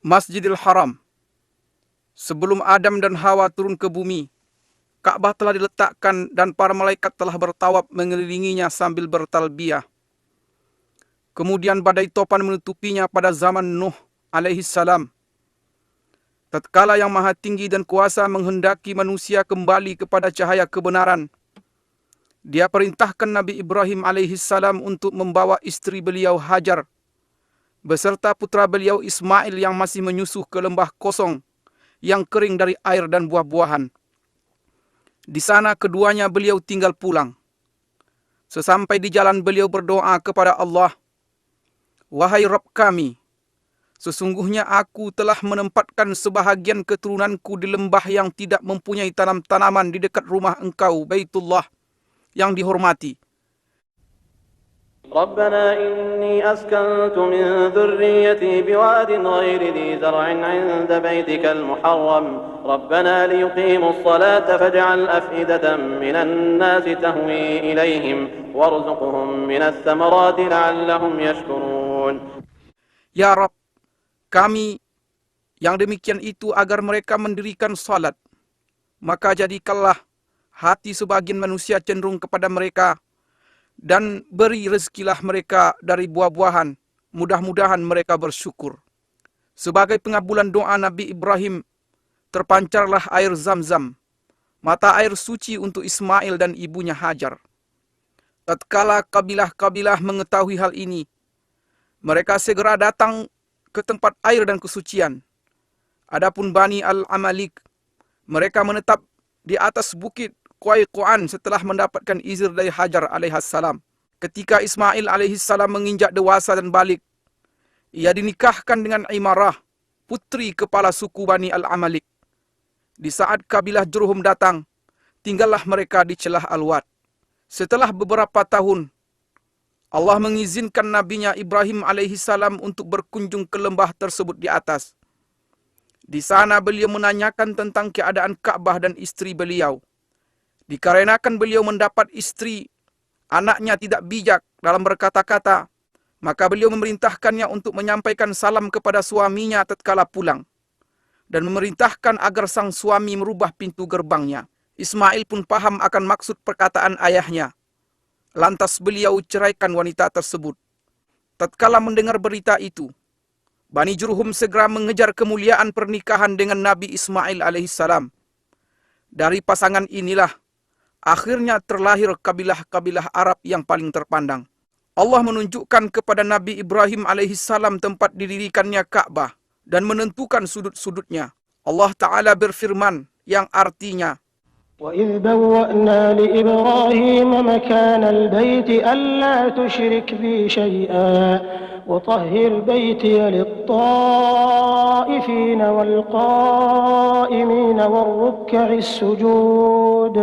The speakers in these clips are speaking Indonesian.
Masjidil Haram. Sebelum Adam dan Hawa turun ke bumi, Ka'bah telah diletakkan dan para malaikat telah bertawaf mengelilinginya sambil bertalbiyah. Kemudian badai topan menutupinya pada zaman Nuh alaihi salam. Tatkala Yang Maha Tinggi dan Kuasa menghendaki manusia kembali kepada cahaya kebenaran, Dia perintahkan Nabi Ibrahim alaihi salam untuk membawa istri beliau Hajar beserta putra beliau Ismail yang masih menyusuh ke lembah kosong yang kering dari air dan buah-buahan. Di sana keduanya beliau tinggal pulang. Sesampai di jalan beliau berdoa kepada Allah, "Wahai Rabb kami, sesungguhnya aku telah menempatkan sebahagian keturunanku di lembah yang tidak mempunyai tanam-tanaman di dekat rumah Engkau, Baitullah, yang dihormati. ربنا إني أسكنت من ذريتي بواد غير ذي زرع عند بيتك المحرم ربنا ليقيموا الصلاة فاجعل أفئدة من الناس تهوي إليهم وارزقهم من الثمرات لعلهم يشكرون." Ya Rabb, kami yang demikian itu agar mereka mendirikan salat. Maka jadikanlah hati sebagian manusia cenderung kepada mereka, dan beri rezekilah mereka dari buah-buahan. Mudah-mudahan mereka bersyukur. Sebagai pengabulan doa Nabi Ibrahim, terpancarlah air Zam-Zam, mata air suci untuk Ismail dan ibunya Hajar. Tatkala kabilah-kabilah mengetahui hal ini, mereka segera datang ke tempat air dan kesucian. Adapun Bani Al-Amalik, mereka menetap di atas bukit Qayquan setelah mendapatkan izin dari Hajar alaihissalam. Ketika Ismail alaihissalam menginjak dewasa dan balik, ia dinikahkan dengan Imarah, putri kepala suku Bani Al-Amalik. Di saat kabilah Jurhum datang, tinggallah mereka di celah Al-Wad. Setelah beberapa tahun, Allah mengizinkan nabinya Ibrahim alaihissalam untuk berkunjung ke lembah tersebut di atas. Di sana beliau menanyakan tentang keadaan Ka'bah dan istri beliau. Dikarenakan beliau mendapat istri, anaknya tidak bijak dalam berkata-kata, maka beliau memerintahkannya untuk menyampaikan salam kepada suaminya tatkala pulang, dan memerintahkan agar sang suami merubah pintu gerbangnya. Ismail pun paham akan maksud perkataan ayahnya. Lantas beliau ceraikan wanita tersebut. Tatkala mendengar berita itu, Bani Jurhum segera mengejar kemuliaan pernikahan dengan Nabi Ismail alaihissalam. Dari pasangan inilah akhirnya terlahir kabilah-kabilah Arab yang paling terpandang. Allah menunjukkan kepada Nabi Ibrahim alaihissalam tempat didirikannya Ka'bah dan menentukan sudut-sudutnya. Allah Ta'ala berfirman yang artinya, وَإِذْ بَوَّأْنَا لِإِبْرَاهِيمَ مَكَانَ الْبَيْتِ أَلَّا تُشْرِكْ بِي شَيْئًا وَطَهِّرْ بَيْتِيَ لِلطَّائِفِينَ وَالْقَائِمِينَ وَالرُّكَّعِ السُّجُودِ.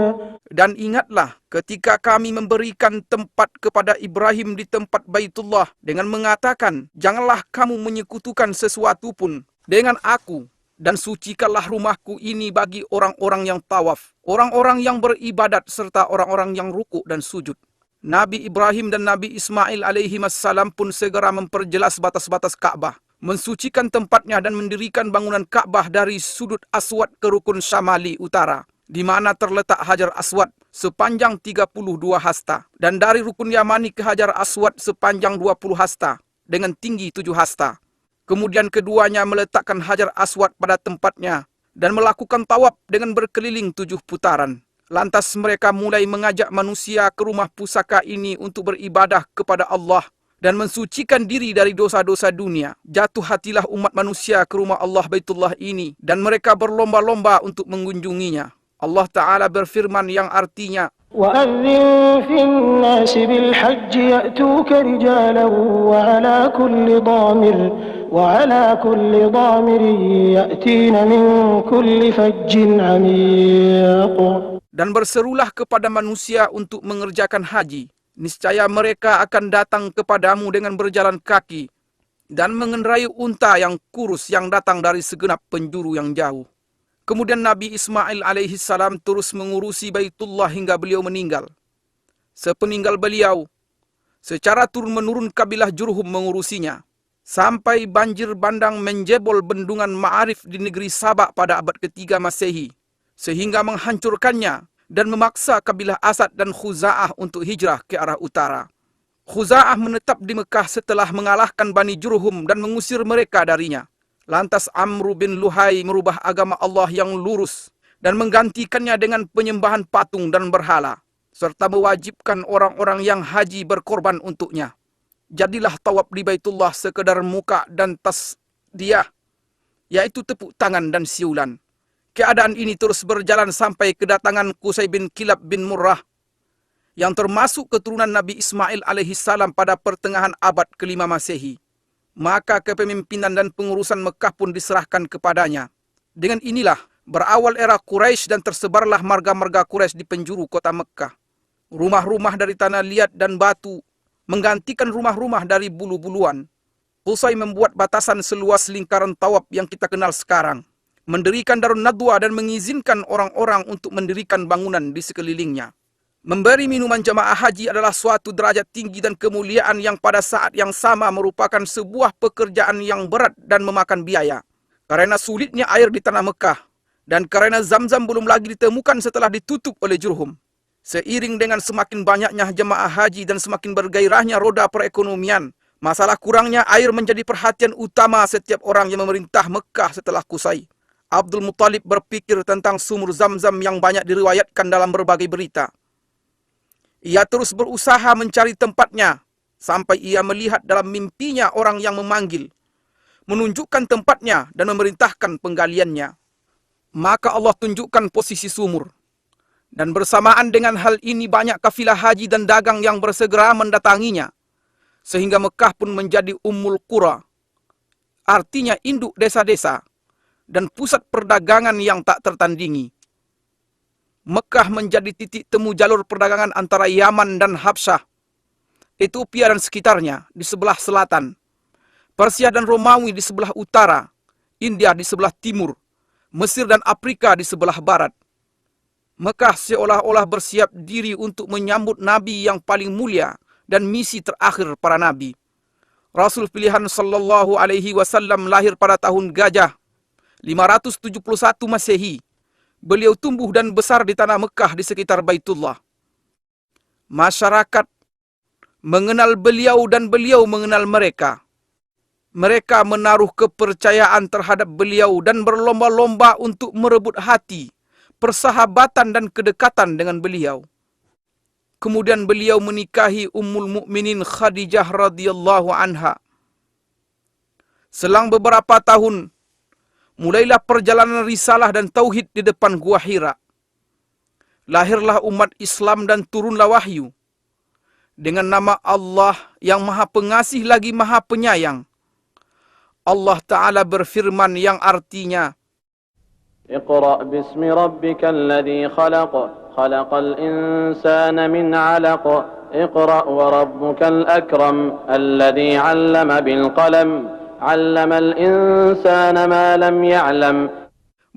Dan ingatlah ketika kami memberikan tempat kepada Ibrahim di tempat Baitullah dengan mengatakan, janganlah kamu menyekutukan sesuatu pun dengan aku, dan sucikanlah rumahku ini bagi orang-orang yang tawaf, orang-orang yang beribadat, serta orang-orang yang ruku dan sujud. Nabi Ibrahim dan Nabi Ismail alaihimassalam pun segera memperjelas batas-batas Ka'bah, mensucikan tempatnya dan mendirikan bangunan Ka'bah dari sudut Aswad ke rukun Syamali utara, di mana terletak Hajar Aswad sepanjang 32 hasta, dan dari rukun Yamani ke Hajar Aswad sepanjang 20 hasta dengan tinggi 7 hasta. Kemudian keduanya meletakkan Hajar Aswad pada tempatnya dan melakukan tawaf dengan berkeliling 7 putaran. Lantas mereka mulai mengajak manusia ke rumah pusaka ini untuk beribadah kepada Allah dan mensucikan diri dari dosa-dosa dunia. Jatuh hatilah umat manusia ke rumah Allah Baitullah ini dan mereka berlomba-lomba untuk mengunjunginya. Allah Ta'ala berfirman yang artinya, وَأَذِّن فِي النَّاسِ بِالْحَجِّ يَأْتُوكَ رِجَالًا وَعَلَى كُلِّ ضَامِرٍ يَأْتِينَ مِنْ كُلِّ فَجٍّ عَمِيقٍ. Dan berserulah kepada manusia untuk mengerjakan haji. Niscaya mereka akan datang kepadamu dengan berjalan kaki dan mengendarai unta yang kurus yang datang dari segenap penjuru yang jauh. Kemudian Nabi Ismail alaihissalam terus mengurusi Baitullah hingga beliau meninggal. Sepeninggal beliau, secara turun-menurun kabilah Jurhum mengurusinya. sampai banjir bandang menjebol bendungan Ma'arif di negeri Sabak pada abad ketiga Masehi, sehingga menghancurkannya dan memaksa kabilah Asad dan Khuza'ah untuk hijrah ke arah utara. Khuza'ah menetap di Mekah setelah mengalahkan Bani Jurhum dan mengusir mereka darinya. Lantas Amru bin Luhai merubah agama Allah yang lurus dan menggantikannya dengan penyembahan patung dan berhala, serta mewajibkan orang-orang yang haji berkorban untuknya. Jadilah tawaf di Baitullah sekedar muka dan tasdiyah, yaitu tepuk tangan dan siulan. Keadaan ini terus berjalan sampai kedatangan Qusay bin Kilab bin Murrah, yang termasuk keturunan Nabi Ismail alaihissalam pada pertengahan abad ke-5 Masehi. Maka kepemimpinan dan pengurusan Mekah pun diserahkan kepadanya. Dengan inilah berawal era Quraisy dan tersebarlah marga-marga Quraisy di penjuru kota Mekah. Rumah-rumah dari tanah liat dan batu menggantikan rumah-rumah dari bulu-buluan. Qusay membuat batasan seluas lingkaran tawaf yang kita kenal sekarang, mendirikan Darun Nadwa dan mengizinkan orang-orang untuk mendirikan bangunan di sekelilingnya. Memberi minuman jamaah haji adalah suatu derajat tinggi dan kemuliaan yang pada saat yang sama merupakan sebuah pekerjaan yang berat dan memakan biaya. Karena sulitnya air di tanah Mekah, dan karena Zamzam belum lagi ditemukan setelah ditutup oleh Jurhum. Seiring dengan semakin banyaknya jemaah haji dan semakin bergairahnya roda perekonomian, masalah kurangnya air menjadi perhatian utama setiap orang yang memerintah Mekah setelah Qusay. Abdul Muttalib berpikir tentang sumur Zamzam yang banyak diriwayatkan dalam berbagai berita. Ia terus berusaha mencari tempatnya, sampai ia melihat dalam mimpinya orang yang memanggil, menunjukkan tempatnya dan memerintahkan penggaliannya. Maka Allah tunjukkan posisi sumur. Dan bersamaan dengan hal ini banyak kafilah haji dan dagang yang bersegera mendatanginya, sehingga Mekah pun menjadi Ummul Qura, artinya induk desa-desa, dan pusat perdagangan yang tak tertandingi. Mekah menjadi titik temu jalur perdagangan antara Yaman dan Habsyah, Ethiopia dan sekitarnya di sebelah selatan, Persia dan Romawi di sebelah utara, India di sebelah timur, Mesir dan Afrika di sebelah barat. Mekah seolah-olah bersiap diri untuk menyambut Nabi yang paling mulia dan misi terakhir para Nabi. Rasul pilihan sallallahu alaihi wasallam lahir pada tahun Gajah 571 Masehi. Beliau tumbuh dan besar di tanah Mekah di sekitar Baitullah. Masyarakat mengenal beliau dan beliau mengenal mereka. Mereka menaruh kepercayaan terhadap beliau dan berlomba-lomba untuk merebut hati, persahabatan dan kedekatan dengan beliau. Kemudian beliau menikahi Ummul Mukminin Khadijah radhiyallahu anha. Selang beberapa tahun, mulailah perjalanan risalah dan tauhid di depan Gua Hira. Lahirlah umat Islam dan turunlah wahyu. Dengan nama Allah yang Maha Pengasih lagi Maha Penyayang. Allah Ta'ala berfirman yang artinya, اقرأ باسم ربك الذي خلق خلق الإنسان من علق اقرأ وربك الأكرم الذي علم بالقلم علم الإنسان ما لم يعلم.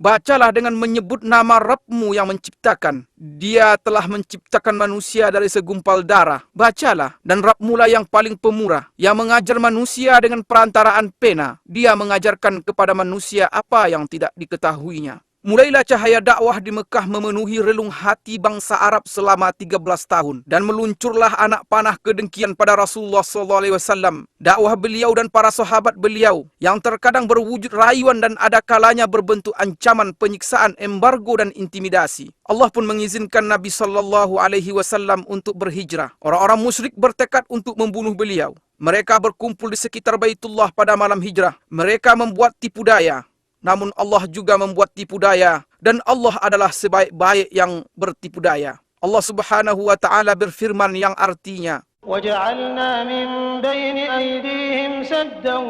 Bacalah dengan menyebut nama Rabbmu yang menciptakan. Dia telah menciptakan manusia dari segumpal darah. Bacalah, dan Rabbmu lah yang paling pemurah, yang mengajar manusia dengan perantaraan pena. Dia mengajarkan kepada manusia apa yang tidak diketahuinya. Mulailah cahaya dakwah di Mekah memenuhi relung hati bangsa Arab selama 13 tahun. Dan meluncurlah anak panah kedengkian pada Rasulullah SAW. Dakwah beliau dan para sahabat beliau, yang terkadang berwujud rayuan dan ada kalanya berbentuk ancaman, penyiksaan, embargo dan intimidasi. Allah pun mengizinkan Nabi SAW untuk berhijrah. Orang-orang musyrik bertekad untuk membunuh beliau. Mereka berkumpul di sekitar Baitullah pada malam hijrah. Mereka membuat tipu daya. Namun Allah juga membuat tipu daya, dan Allah adalah sebaik-baik yang bertipu daya. Allah Subhanahu wa Ta'ala berfirman yang artinya, وَجَعَلْنَا مِنْ بَيْنِ أَيْدِيهِمْ سَدًّا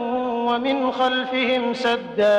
وَمِنْ خَلْفِهِمْ سَدًّا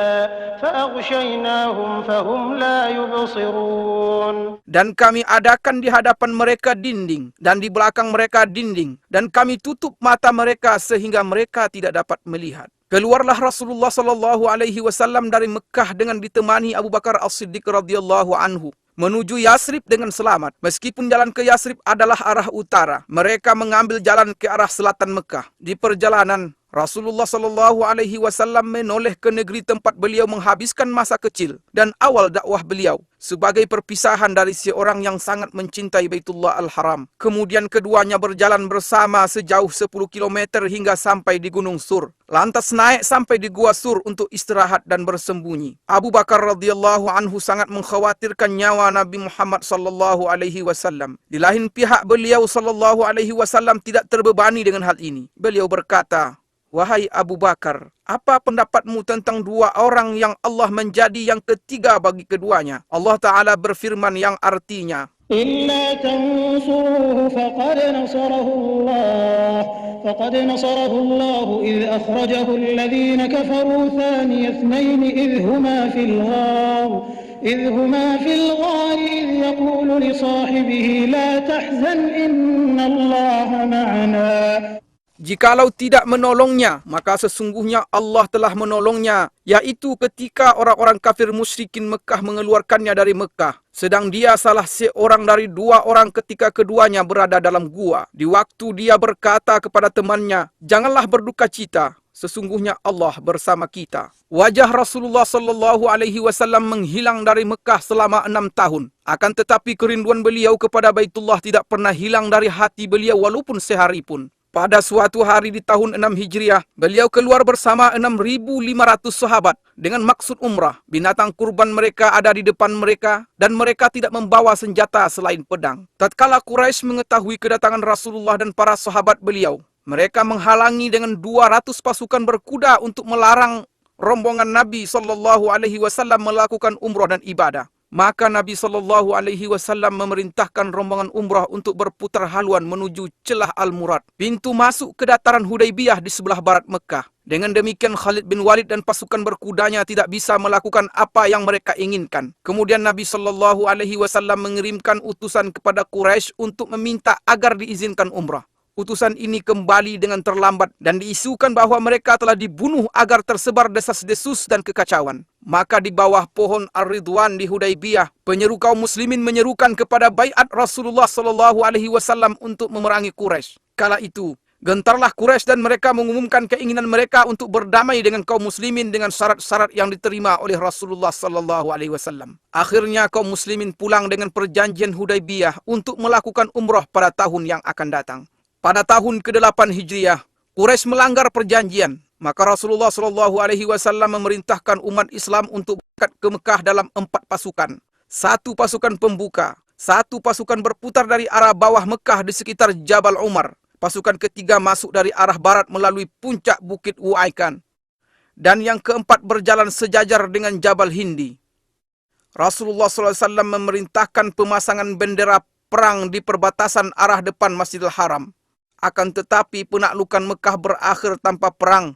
فَأَغْشَيْنَاهُمْ فَهُمْ لَا يُبْصِرُونَ. Dan kami adakan di hadapan mereka dinding, dan di belakang mereka dinding, dan kami tutup mata mereka sehingga mereka tidak dapat melihat. Keluarlah Rasulullah SAW dari Mekah dengan ditemani Abu Bakar As-Siddiq radhiyallahu anhu menuju Yasrib dengan selamat. Meskipun jalan ke Yasrib adalah arah utara, mereka mengambil jalan ke arah selatan Mekah. Di perjalanan, Rasulullah sallallahu alaihi wasallam menoleh ke negeri tempat beliau menghabiskan masa kecil dan awal dakwah beliau sebagai perpisahan dari seorang yang sangat mencintai Baitullah Al-Haram. Kemudian keduanya berjalan bersama sejauh 10 km hingga sampai di Gunung Sur. Lantas naik sampai di Gua Sur untuk istirahat dan bersembunyi. Abu Bakar radhiyallahu anhu sangat mengkhawatirkan nyawa Nabi Muhammad sallallahu alaihi wasallam. Di lain pihak beliau sallallahu alaihi wasallam tidak terbebani dengan hal ini. Beliau berkata, "Wahai Abu Bakar, apa pendapatmu tentang dua orang yang Allah menjadi yang ketiga bagi keduanya?" Allah Ta'ala berfirman yang artinya, إلا تنصروه فقد نصره الله إذ أخرجه الذين كفروا ثاني اثنين إذ هما في الغار إذ يقول لصاحبه لا تحزن إن الله معنا. Jikalau tidak menolongnya, maka sesungguhnya Allah telah menolongnya, yaitu ketika orang-orang kafir musyrikin Mekah mengeluarkannya dari Mekah. Sedang dia salah seorang dari dua orang ketika keduanya berada dalam gua. Di waktu dia berkata kepada temannya, "Janganlah berduka cita, sesungguhnya Allah bersama kita." Wajah Rasulullah sallallahu alaihi wasallam menghilang dari Mekah selama 6 tahun. Akan tetapi kerinduan beliau kepada Baitullah tidak pernah hilang dari hati beliau walaupun sehari pun. Pada suatu hari di tahun 6 Hijriah, beliau keluar bersama 6.500 sahabat dengan maksud umrah. Binatang kurban mereka ada di depan mereka dan mereka tidak membawa senjata selain pedang. Tatkala Quraisy mengetahui kedatangan Rasulullah dan para sahabat beliau, mereka menghalangi dengan 200 pasukan berkuda untuk melarang rombongan Nabi SAW melakukan umrah dan ibadah. Maka Nabi SAW memerintahkan rombongan umrah untuk berputar haluan menuju celah Al-Murad, pintu masuk ke dataran Hudaybiyah di sebelah barat Mekah. Dengan demikian Khalid bin Walid dan pasukan berkudanya tidak bisa melakukan apa yang mereka inginkan. Kemudian Nabi SAW mengirimkan utusan kepada Quraisy untuk meminta agar diizinkan umrah. Utusan ini kembali dengan terlambat dan diisukan bahwa mereka telah dibunuh agar tersebar desas-desus dan kekacauan. Maka di bawah pohon Ar-Ridwan di Hudaybiyah, penyeru kaum muslimin menyerukan kepada baiat Rasulullah SAW untuk memerangi Quraisy. Kala itu, gentarlah Quraisy dan mereka mengumumkan keinginan mereka untuk berdamai dengan kaum muslimin dengan syarat-syarat yang diterima oleh Rasulullah SAW. Akhirnya kaum muslimin pulang dengan perjanjian Hudaybiyah untuk melakukan umrah pada tahun yang akan datang. Pada tahun ke-8 Hijriah, Quraisy melanggar perjanjian. Maka Rasulullah SAW memerintahkan umat Islam untuk berangkat ke Mekah dalam 4 pasukan. 1 pasukan pembuka, 1 pasukan berputar dari arah bawah Mekah di sekitar Jabal Umar. Pasukan ketiga masuk dari arah barat melalui puncak Bukit Uaikan. Dan yang keempat berjalan sejajar dengan Jabal Hindi. Rasulullah SAW memerintahkan pemasangan bendera perang di perbatasan arah depan Masjidil Haram. Akan tetapi penaklukan Mekah berakhir tanpa perang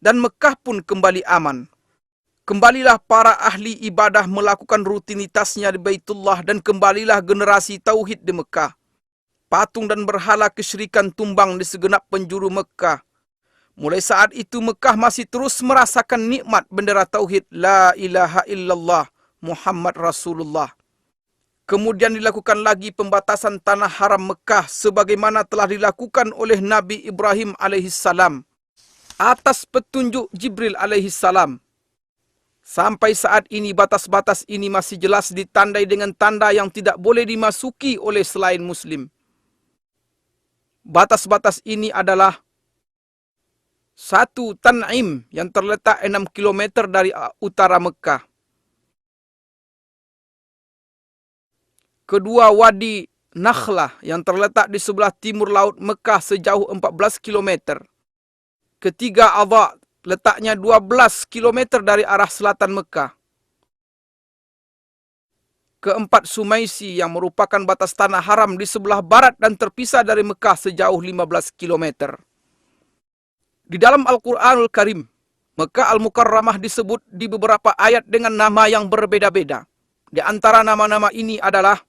dan Mekah pun kembali aman. Kembalilah para ahli ibadah melakukan rutinitasnya di Baitullah dan kembalilah generasi tauhid di Mekah. Patung dan berhala kesyirikan tumbang di segenap penjuru Mekah. Mulai saat itu Mekah masih terus merasakan nikmat bendera tauhid La ilaha illallah Muhammad Rasulullah. Kemudian dilakukan lagi pembatasan tanah haram Mekah sebagaimana telah dilakukan oleh Nabi Ibrahim alaihissalam atas petunjuk Jibril alaihissalam. Sampai saat ini batas-batas ini masih jelas ditandai dengan tanda yang tidak boleh dimasuki oleh selain Muslim. Batas-batas ini adalah 1 Tan'im yang terletak 6 km dari utara Mekah. Kedua Wadi Nakhlah yang terletak di sebelah timur laut Mekah sejauh 14 km. Ketiga Adha letaknya 12 km dari arah selatan Mekah. Keempat Sumaisi yang merupakan batas tanah haram di sebelah barat dan terpisah dari Mekah sejauh 15 km. Di dalam Al-Quranul Karim, Mekah Al-Mukarramah disebut di beberapa ayat dengan nama yang berbeda-beda. Di antara nama-nama ini adalah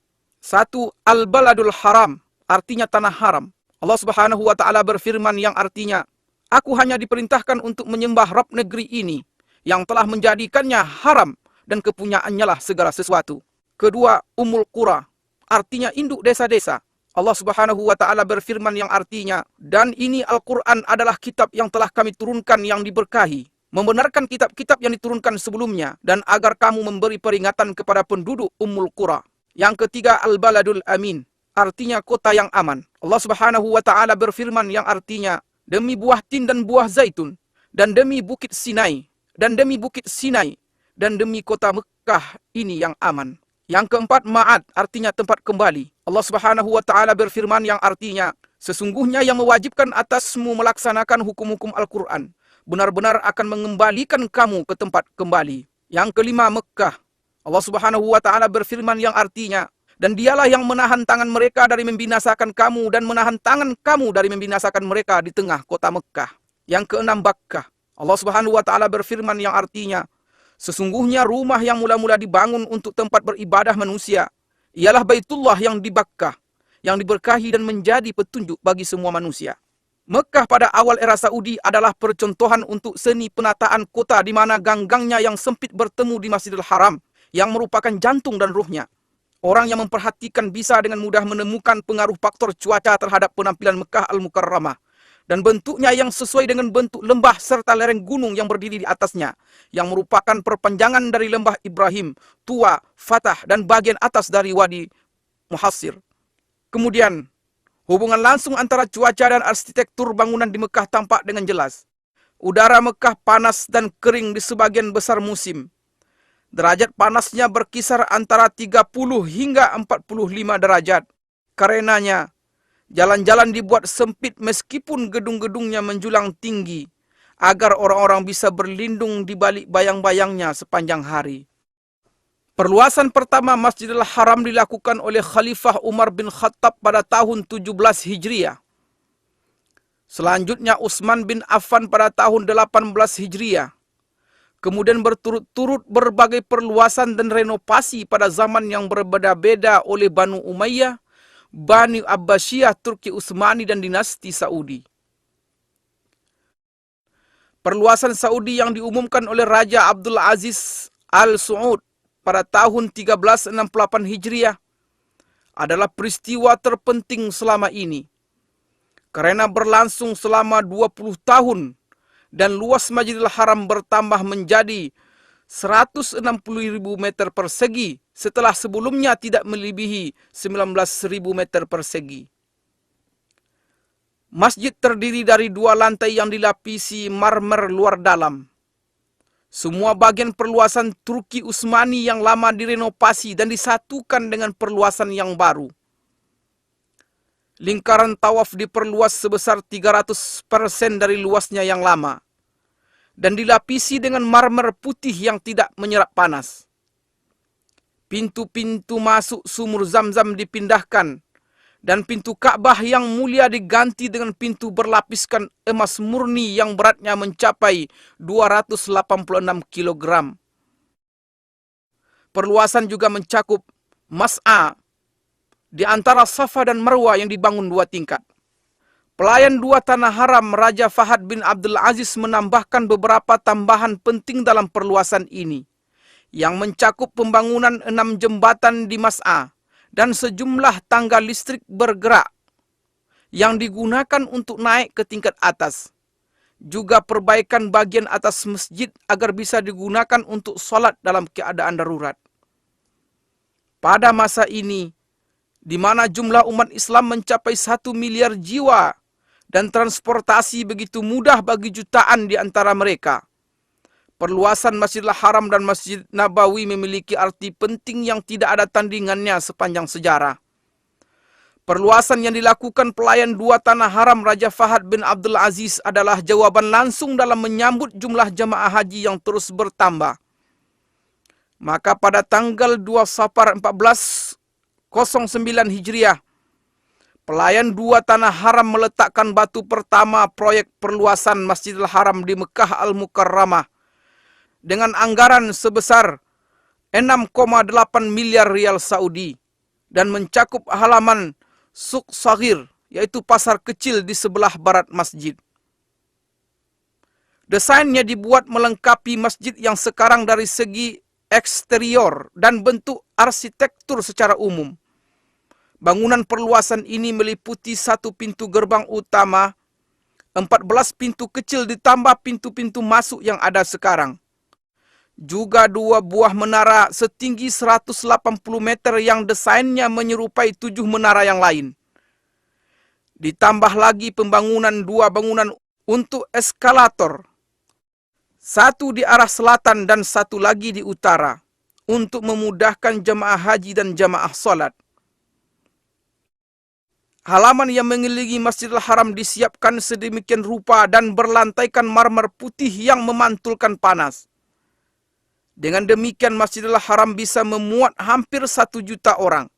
1. Al-Baladul Haram, artinya tanah haram. Allah Subhanahu wa Ta'ala berfirman yang artinya, "Aku hanya diperintahkan untuk menyembah Rabb negeri ini, yang telah menjadikannya haram dan kepunyaannya lah segala sesuatu." Kedua, Ummul Qura, artinya induk desa-desa. Allah Subhanahu wa taala berfirman yang artinya, dan ini Al-Qur'an adalah kitab yang telah kami turunkan yang diberkahi, membenarkan kitab-kitab yang diturunkan sebelumnya, dan agar kamu memberi peringatan kepada penduduk Ummul Qura. Yang ketiga, Al-Baladul Amin, artinya kota yang aman. Allah Subhanahu wa taala berfirman yang artinya, demi buah tin dan buah zaitun, dan demi bukit Sinai, dan demi bukit Sinai, dan demi kota Mekah ini yang aman. Yang keempat, Ma'ad, artinya tempat kembali. Allah Subhanahu wa taala berfirman yang artinya, sesungguhnya yang mewajibkan atasmu melaksanakan hukum-hukum Al-Qur'an benar-benar akan mengembalikan kamu ke tempat kembali. Yang kelima, Mekah. Allah Subhanahu wa taala berfirman yang artinya, dan dialah yang menahan tangan mereka dari membinasakan kamu dan menahan tangan kamu dari membinasakan mereka di tengah kota Mekah. Yang keenam, Bakkah. Allah Subhanahu wa taala berfirman yang artinya, sesungguhnya rumah yang mula-mula dibangun untuk tempat beribadah manusia ialah Baitullah yang di Bakkah, yang diberkahi dan menjadi petunjuk bagi semua manusia. Mekah pada awal era Saudi adalah percontohan untuk seni penataan kota di mana gang-gangnya yang sempit bertemu di Masjidil Haram yang merupakan jantung dan ruhnya. Orang yang memperhatikan bisa dengan mudah menemukan pengaruh faktor cuaca terhadap penampilan Mekah Al-Mukarramah, dan bentuknya yang sesuai dengan bentuk lembah serta lereng gunung yang berdiri di atasnya, yang merupakan perpanjangan dari lembah Ibrahim, Tua, Fatah, dan bagian atas dari Wadi Muhassir. Kemudian, hubungan langsung antara cuaca dan arsitektur bangunan di Mekah tampak dengan jelas. Udara Mekah panas dan kering di sebagian besar musim. Derajat panasnya berkisar antara 30 hingga 45 derajat. Karenanya, jalan-jalan dibuat sempit meskipun gedung-gedungnya menjulang tinggi, agar orang-orang bisa berlindung di balik bayang-bayangnya sepanjang hari. Perluasan pertama Masjidil Haram dilakukan oleh Khalifah Umar bin Khattab pada tahun 17 Hijriah. Selanjutnya Utsman bin Affan pada tahun 18 Hijriah. Kemudian berturut-turut berbagai perluasan dan renovasi pada zaman yang berbeda-beda oleh Banu Umayyah, Bani Abbasiyah, Turki Utsmani, dan dinasti Saudi. Perluasan Saudi yang diumumkan oleh Raja Abdul Aziz Al Saud pada tahun 1368 Hijriah adalah peristiwa terpenting selama ini, karena berlangsung selama 20 tahun dan luas Masjidil Haram bertambah menjadi 160.000 meter persegi setelah sebelumnya tidak melebihi 19.000 meter persegi. Masjid terdiri dari 2 lantai yang dilapisi marmer luar dalam. Semua bagian perluasan Turki Utsmani yang lama direnovasi dan disatukan dengan perluasan yang baru. Lingkaran tawaf diperluas sebesar 300% dari luasnya yang lama, dan dilapisi dengan marmer putih yang tidak menyerap panas. Pintu-pintu masuk sumur Zam-Zam dipindahkan, dan pintu Ka'bah yang mulia diganti dengan pintu berlapiskan emas murni yang beratnya mencapai 286 kg. Perluasan juga mencakup Mas'a di antara Safa dan Marwah yang dibangun 2 tingkat. Pelayan 2 tanah haram Raja Fahad bin Abdul Aziz menambahkan beberapa tambahan penting dalam perluasan ini, yang mencakup pembangunan 6 jembatan di Mas'a dan sejumlah tangga listrik bergerak yang digunakan untuk naik ke tingkat atas. Juga perbaikan bagian atas masjid agar bisa digunakan untuk sholat dalam keadaan darurat. Pada masa ini, di mana jumlah umat Islam mencapai 1 miliar jiwa dan transportasi begitu mudah bagi jutaan di antara mereka, perluasan Masjidil Haram dan Masjid Nabawi memiliki arti penting yang tidak ada tandingannya sepanjang sejarah. Perluasan yang dilakukan pelayan 2 tanah haram Raja Fahad bin Abdul Aziz adalah jawaban langsung dalam menyambut jumlah jamaah haji yang terus bertambah. Maka pada tanggal 2 Safar 1409 Hijriah, pelayan 2 tanah haram meletakkan batu pertama proyek perluasan Masjidil Haram di Mekah Al-Mukarramah dengan anggaran sebesar 6,8 miliar rial Saudi dan mencakup halaman Suq Saghir, yaitu pasar kecil di sebelah barat masjid. Desainnya dibuat melengkapi masjid yang sekarang dari segi eksterior dan bentuk arsitektur secara umum. Bangunan perluasan ini meliputi 1 pintu gerbang utama, 14 pintu kecil ditambah pintu-pintu masuk yang ada sekarang. Juga 2 buah menara setinggi 180 meter yang desainnya menyerupai 7 menara yang lain. Ditambah lagi pembangunan 2 bangunan untuk eskalator. 1 di arah selatan dan 1 lagi di utara, untuk memudahkan jemaah haji dan jemaah salat. Halaman yang mengelilingi Masjidil Haram disiapkan sedemikian rupa dan berlantaikan marmer putih yang memantulkan panas. Dengan demikian Masjidil Haram bisa memuat hampir 1 juta orang.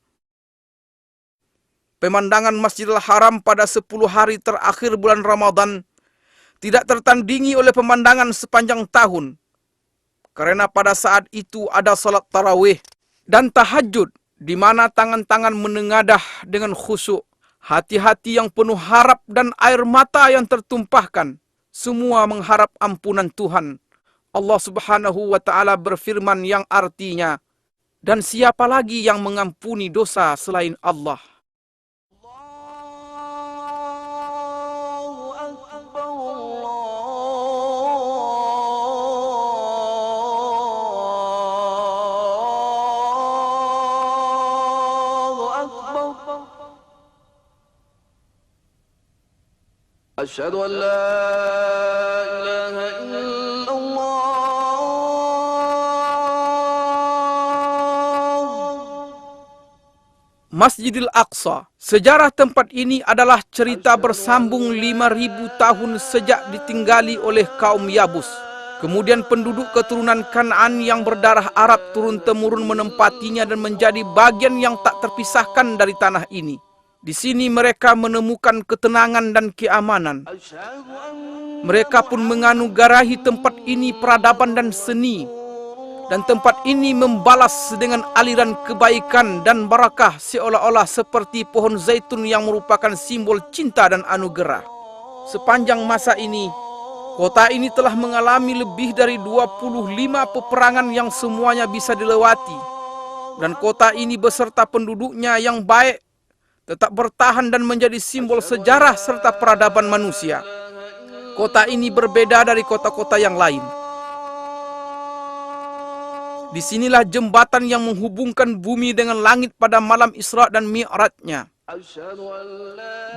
Pemandangan Masjidil Haram pada 10 hari terakhir bulan Ramadan tidak tertandingi oleh pemandangan sepanjang tahun. Karena pada saat itu ada salat tarawih dan tahajud, di mana tangan-tangan menengadah dengan khusyuk. Hati-hati yang penuh harap dan air mata yang tertumpahkan. Semua mengharap ampunan Tuhan. Allah Subhanahu wa ta'ala berfirman yang artinya, dan siapa lagi yang mengampuni dosa selain Allah? أشهد أن لا إله إلا الله. Masjidil Aqsa. Sejarah tempat ini adalah cerita bersambung 5.000 tahun sejak ditinggali oleh kaum Yabus. Kemudian penduduk keturunan Kan'an yang berdarah Arab turun-temurun menempatinya dan menjadi bagian yang tak terpisahkan dari tanah ini. Di sini mereka menemukan ketenangan dan keamanan. Mereka pun menganugerahi tempat ini peradaban dan seni. Dan tempat ini membalas dengan aliran kebaikan dan barakah seolah-olah seperti pohon zaitun yang merupakan simbol cinta dan anugerah. Sepanjang masa ini, kota ini telah mengalami lebih dari 25 peperangan yang semuanya bisa dilewati. Dan kota ini beserta penduduknya yang baik tetap bertahan dan menjadi simbol sejarah serta peradaban manusia. Kota ini berbeda dari kota-kota yang lain. Disinilah jembatan yang menghubungkan bumi dengan langit pada malam Isra dan Mi'rajnya.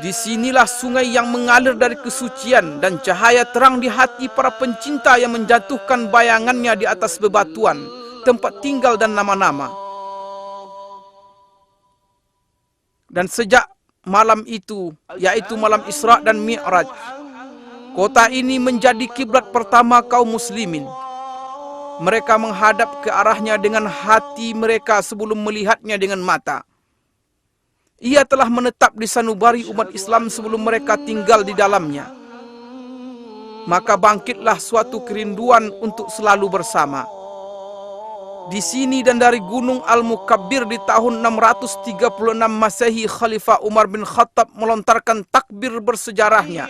Disinilah sungai yang mengalir dari kesucian dan cahaya terang di hati para pencinta yang menjatuhkan bayangannya di atas bebatuan, tempat tinggal dan nama-nama. Dan sejak malam itu, yaitu malam Isra dan Mi'raj, kota ini menjadi kiblat pertama kaum muslimin. Mereka menghadap ke arahnya dengan hati mereka sebelum melihatnya dengan mata. Ia telah menetap di sanubari umat Islam sebelum mereka tinggal di dalamnya. Maka bangkitlah suatu kerinduan untuk selalu bersama. Di sini dan dari Gunung Al-Mukabbir di tahun 636 Masehi, Khalifah Umar bin Khattab melontarkan takbir bersejarahnya,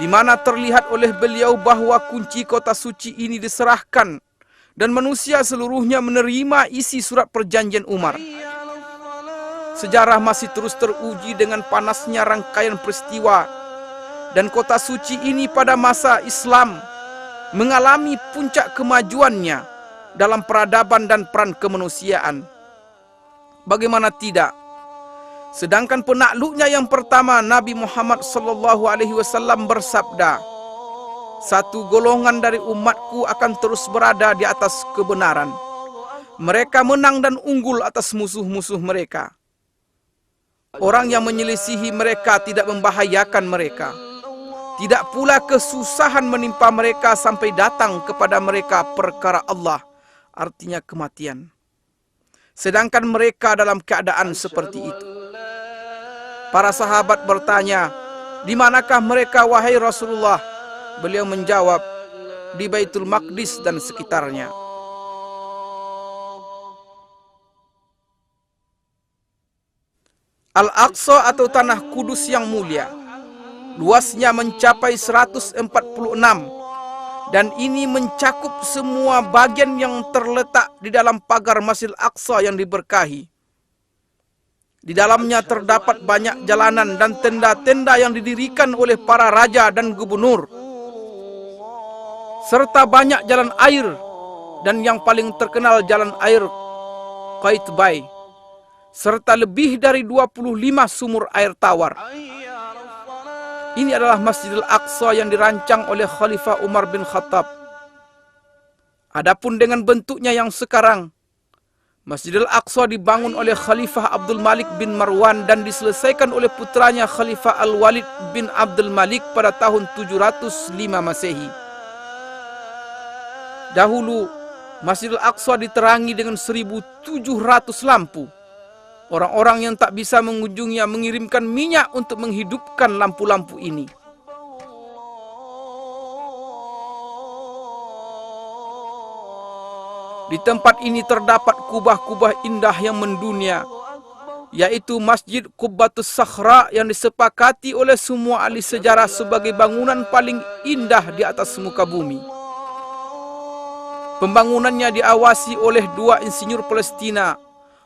di mana terlihat oleh beliau bahwa kunci kota suci ini diserahkan dan manusia seluruhnya menerima isi surat perjanjian Umar. Sejarah masih terus teruji dengan panasnya rangkaian peristiwa, dan kota suci ini pada masa Islam mengalami puncak kemajuannya dalam peradaban dan peran kemanusiaan. Bagaimana tidak? Sedangkan penakluknya yang pertama, Nabi Muhammad SAW bersabda, "Satu golongan dari umatku akan terus berada di atas kebenaran. Mereka menang dan unggul atas musuh-musuh mereka. Orang yang menyelisihi mereka tidak membahayakan mereka. Tidak pula kesusahan menimpa mereka sampai datang kepada mereka perkara Allah," artinya kematian. Sedangkan mereka dalam keadaan seperti itu. Para sahabat bertanya, "Di manakah mereka wahai Rasulullah?" Beliau menjawab, "Di Baitul Maqdis dan sekitarnya." Al-Aqsa atau Tanah Kudus yang mulia, luasnya mencapai 146, dan ini mencakup semua bagian yang terletak di dalam pagar Masjidil Aqsa yang diberkahi. Di dalamnya terdapat banyak jalanan dan tenda-tenda yang didirikan oleh para raja dan gubernur, serta banyak jalan air, dan yang paling terkenal jalan air Qaitbay, serta lebih dari 25 sumur air tawar. Ini adalah Masjidil Aqsa yang dirancang oleh Khalifah Umar bin Khattab. Adapun dengan bentuknya yang sekarang, Masjidil Aqsa dibangun oleh Khalifah Abdul Malik bin Marwan dan diselesaikan oleh putranya Khalifah Al-Walid bin Abdul Malik pada tahun 705 Masehi. Dahulu, Masjidil Aqsa diterangi dengan 1.700 lampu. Orang-orang yang tak bisa mengunjunginya mengirimkan minyak untuk menghidupkan lampu-lampu ini. Di tempat ini terdapat kubah-kubah indah yang mendunia, yaitu Masjid Qubbatus Sakhra yang disepakati oleh semua ahli sejarah sebagai bangunan paling indah di atas muka bumi. Pembangunannya diawasi oleh dua insinyur Palestina,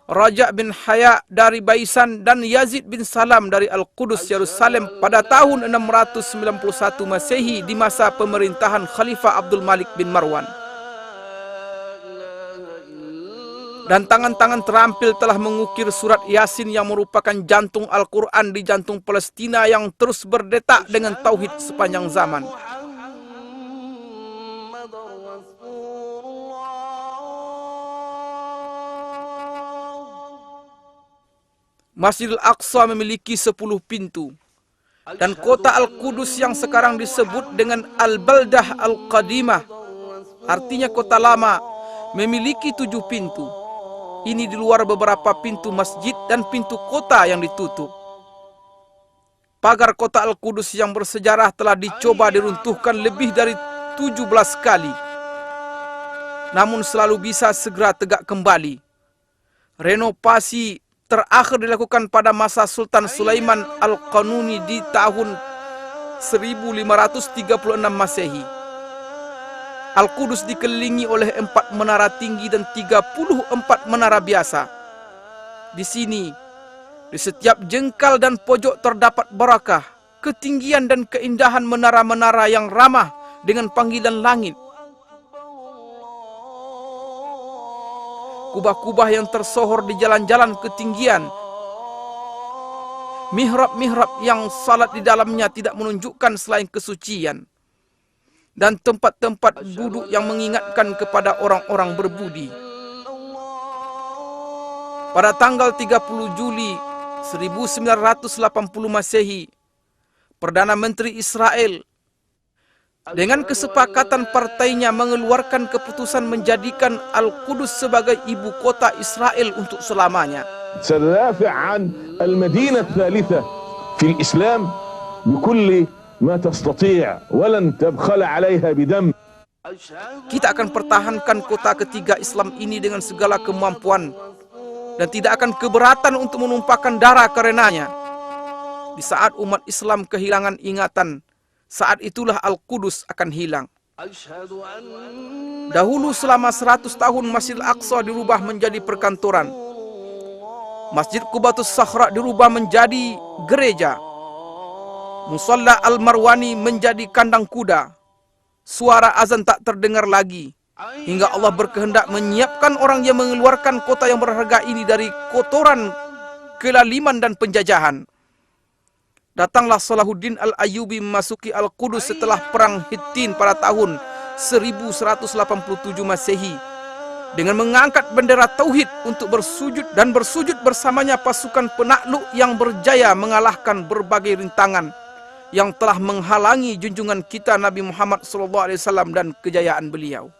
Raja bin Haya dari Baisan dan Yazid bin Salam dari Al-Qudus, Yerusalem pada tahun 691 Masehi di masa pemerintahan Khalifah Abdul Malik bin Marwan. Dan tangan-tangan terampil telah mengukir surat Yasin yang merupakan jantung Al-Quran di jantung Palestina yang terus berdetak dengan tauhid sepanjang zaman. Masjidil Aqsa memiliki 10 pintu. Dan kota Al-Qudus yang sekarang disebut dengan Al-Baldah Al-Qadimah, artinya kota lama, memiliki 7 pintu. Ini di luar beberapa pintu masjid dan pintu kota yang ditutup. Pagar kota Al-Qudus yang bersejarah telah dicoba diruntuhkan lebih dari 17 kali, namun selalu bisa segera tegak kembali. Renovasi terakhir dilakukan pada masa Sultan Sulaiman Al-Qanuni di tahun 1536 Masehi. Al-Qudus dikelilingi oleh 4 menara tinggi dan 34 menara biasa. Di sini, di setiap jengkal dan pojok terdapat barakah, ketinggian dan keindahan menara-menara yang ramah dengan panggilan langit. Kubah-kubah yang tersohor di jalan-jalan ketinggian. Mihrab-mihrab yang salat di dalamnya tidak menunjukkan selain kesucian. Dan tempat-tempat duduk yang mengingatkan kepada orang-orang berbudi. Pada tanggal 30 Juli 1980 Masehi, Perdana Menteri Israel dengan kesepakatan partainya mengeluarkan keputusan menjadikan Al-Qudus sebagai ibu kota Israel untuk selamanya. سندافع عن المدينة الثالثة في الإسلام بكل ما تستطيع ولن تبخل عليها بدم. Kita akan pertahankan kota ketiga Islam ini dengan segala kemampuan dan tidak akan keberatan untuk menumpahkan darah karenanya. Di saat umat Islam kehilangan ingatan, saat itulah Al-Qudus akan hilang. Dahulu selama 100 tahun Masjidil Aqsa dirubah menjadi perkantoran. Masjid Qubbatus Sakhra dirubah menjadi gereja. Musalla Al-Marwani menjadi kandang kuda. Suara azan tak terdengar lagi. Hingga Allah berkehendak menyiapkan orang yang mengeluarkan kota yang berharga ini dari kotoran, kelaliman dan penjajahan. Datanglah Salahuddin Al-Ayyubi memasuki Al-Qudus setelah perang Hittin pada tahun 1187 Masehi. Dengan mengangkat bendera Tauhid untuk bersujud dan bersujud bersamanya pasukan penakluk yang berjaya mengalahkan berbagai rintangan yang telah menghalangi junjungan kita Nabi Muhammad SAW dan kejayaan beliau.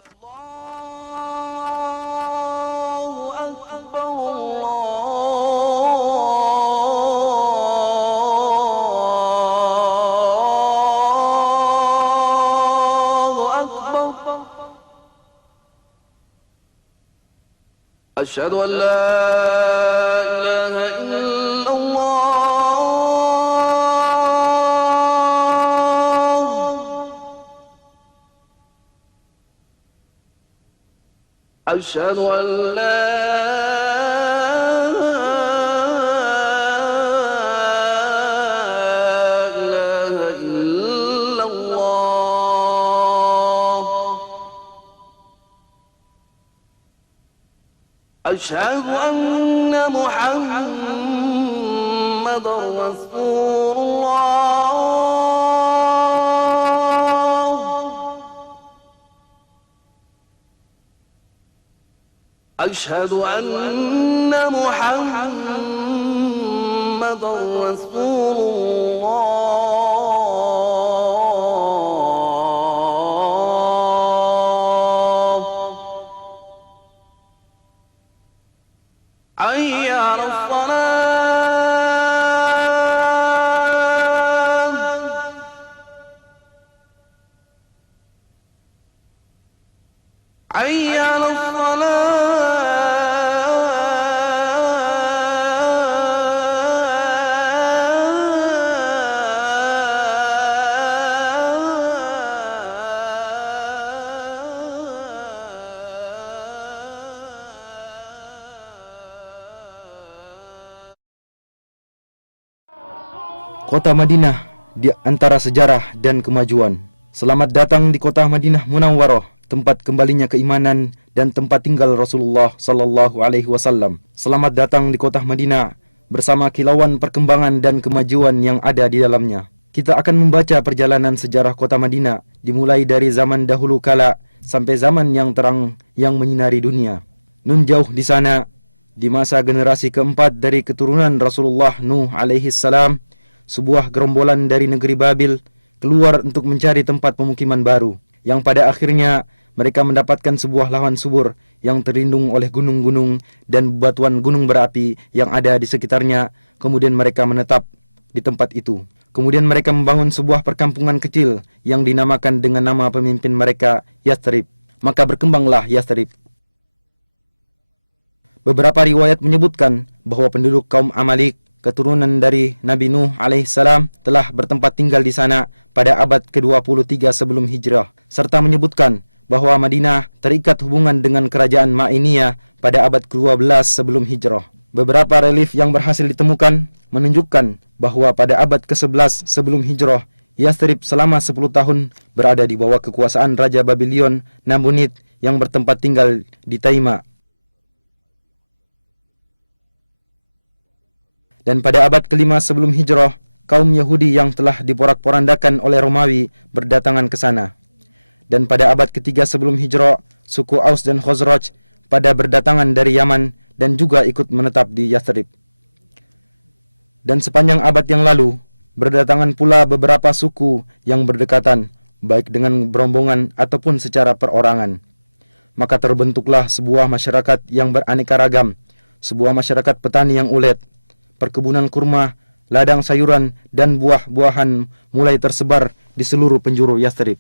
Asyhadu an la ilaha illallah. Asyhadu an la أشهد أن محمد رسول الله أشهد أن محمد رسول الله حي على الصلاة حي على Kota Madinah di antara sejarah dan kemajuan. Selamat datang di kota Madinah Munawwarah, tempat kembalinya keimanan dan tempat tinggal Rasulullah sallallahu alaihi wasallam. Selamat datang di kota Madinah bersama kilauan perkembangan dan kemajuan yang ada di dalamnya. Kita akan membaca perjalanan sejarah kota Madinah dimulai dari zaman dahulu kala sampai zaman yang terang yang menyinari dunia. Nun jauh di sana, di masa generasi keempat dari keturunan Rasulullah Nuh alaihi salam, sebuah gerombolan dari negeri Babil keluar untuk mencari tempat pemukiman baru, yang pada akhirnya mereka mendapatkan sebuah lahan subur yang terlindung oleh gunung-gunung dan batuan gunung berapi yang ada di sekitarnya. Kemudian mereka menetap di tempat itu. Kemudian mereka membangun sebuah perkampungan kecil yang dinamakan dengan nama pemimpin mereka, Yathrib. Maka berkembanglah Yathrib. Beberapa riwayat menyebutkan bahwa penduduk kaum Amalik, keturunan dari Nabi Nuh alaihissalam, telah bertempat tinggal di sana pada abad ke-23 sebelum hijrah, serta menyebutkan bahwa Madinah terikat hubungan dengan kerajaan Ma'iniyah pada abad ke-12 sebelum hijrah. Beberapa relief yang berhasil ditemukan menunjukkan bahwa pada abad ke-11 sebelum hijrah, Yathrib selama 10 tahun berada di bawah kekuasaan Raja Babylon Nabonid yang bertempat tinggal di Taima. Dan pada abad ke-5 sebelum hijrah, kaum Yahudi yang telah diporak-porandakan oleh Romawi berdatangan ke sana. Dan pada abad ke-3 sebelum hijrah, suku Aus dan Khazraj pada berdatangan dari Yaman dan juga ikut menetap di Yathrib. Dan sepanjang abad yang lalu, berdatangan pula beberapa suku yang berdekatan, baik dengan berombongan ataupun secara perorangan. Maka terbentuklah sebuah masyarakat yang beraneka ragam, sebuah masyarakat petani yang ulet. Perkebunan kurma, ladang sayuran, dan buah-buahan mulai tersebar di seluruh penjuru Yathrib.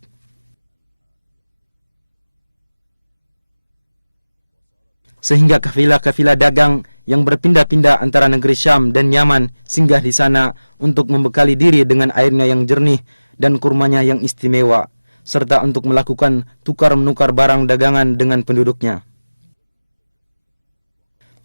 Sehingga kafilah-kafilah dagang yang berpindah-pindah antara negeri Syam dan Yaman singgah di sana untuk membekali diri dengan airnya yang jernih dan kurmanya yang istimewa, serta untuk melakukan tukar-menukar barang dagangan dengan penduduknya.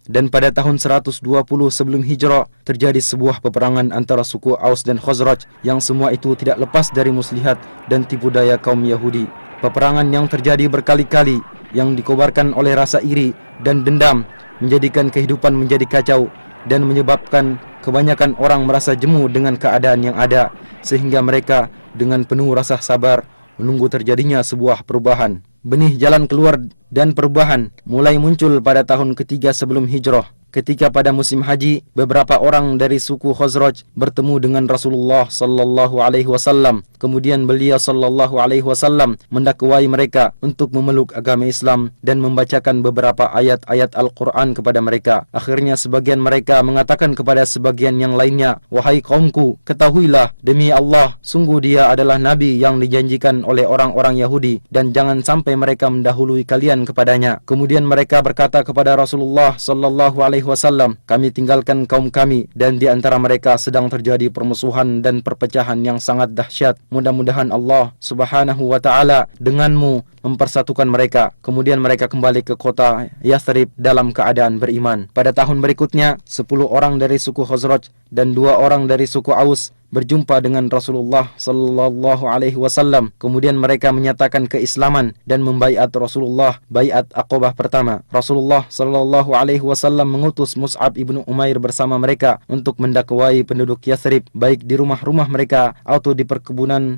Dan pada tahun 120 sebelum hijrah terjadi sebuah peperangan antara suku Aus dan Khazraj yang semua itu tidak lepas dari muslihat dan tipu daya kaum Yahudi. Peperangan yang terjadi berkali-kali yang dikobarkan oleh rasa iri dan dendam menjadikan kehidupan menjadi kacau dan menyebabkan kebanyakan orang merasa jemu dengan keadaan yang ada, sehingga mereka dengan penuh rasa sabar menunggu terjadinya sebuah perubahan. Benih jalan keluar dan perubahan mulai muncul pada tahun ketiga sebelum hijrah, ketika pada musim haji beberapa orang dari suku Khazraj bertemu dengan Rasulullah sallallahu alaihi wasallam. Kemudian beliau sallallahu alaihi wasallam mendakwai mereka untuk memeluk agama Islam dan membacakan beberapa ayat-ayat Al-Qur'an kepada mereka. Akhirnya sebagian mereka mengatakan kepada sebagian yang lainnya, "Wahai kaumku, ketahuilah demi Allah, sungguh dia adalah nabi yang dijanjikan oleh orang-orang Yahudi dan jangan sampai mereka mendahului kalian kepadanya." Kemudian mereka berkata kepada Rasulullah sallallahu alaihi wasallam, "Kami tinggalkan kaum kami dan di antara mereka sedang terjadi permusuhan dan perpecahan yang sangat dahsyat. Mudah-mudahan Allah Subhanahu wa taala denganmu mempersatukan mereka." Kemudian mereka kembali ke kota Yathrib dalam keadaan beriman. Pada tahun berikutnya, 10 orang dari suku Khazraj dan 2 orang dari suku Aus berjumpa dengan Rasulullah sallallahu alaihi wasallam. Kemudian mereka menyatakan keislaman dan membaiat Rasulullah baiat Aqabah pertama. Rasulullah sallallahu alaihi wasallam mengutus Mus'ab ibnu Umair bersama mereka untuk mendakwai penduduk Yathrib, baik di rumah-rumah mereka atau di perkebunan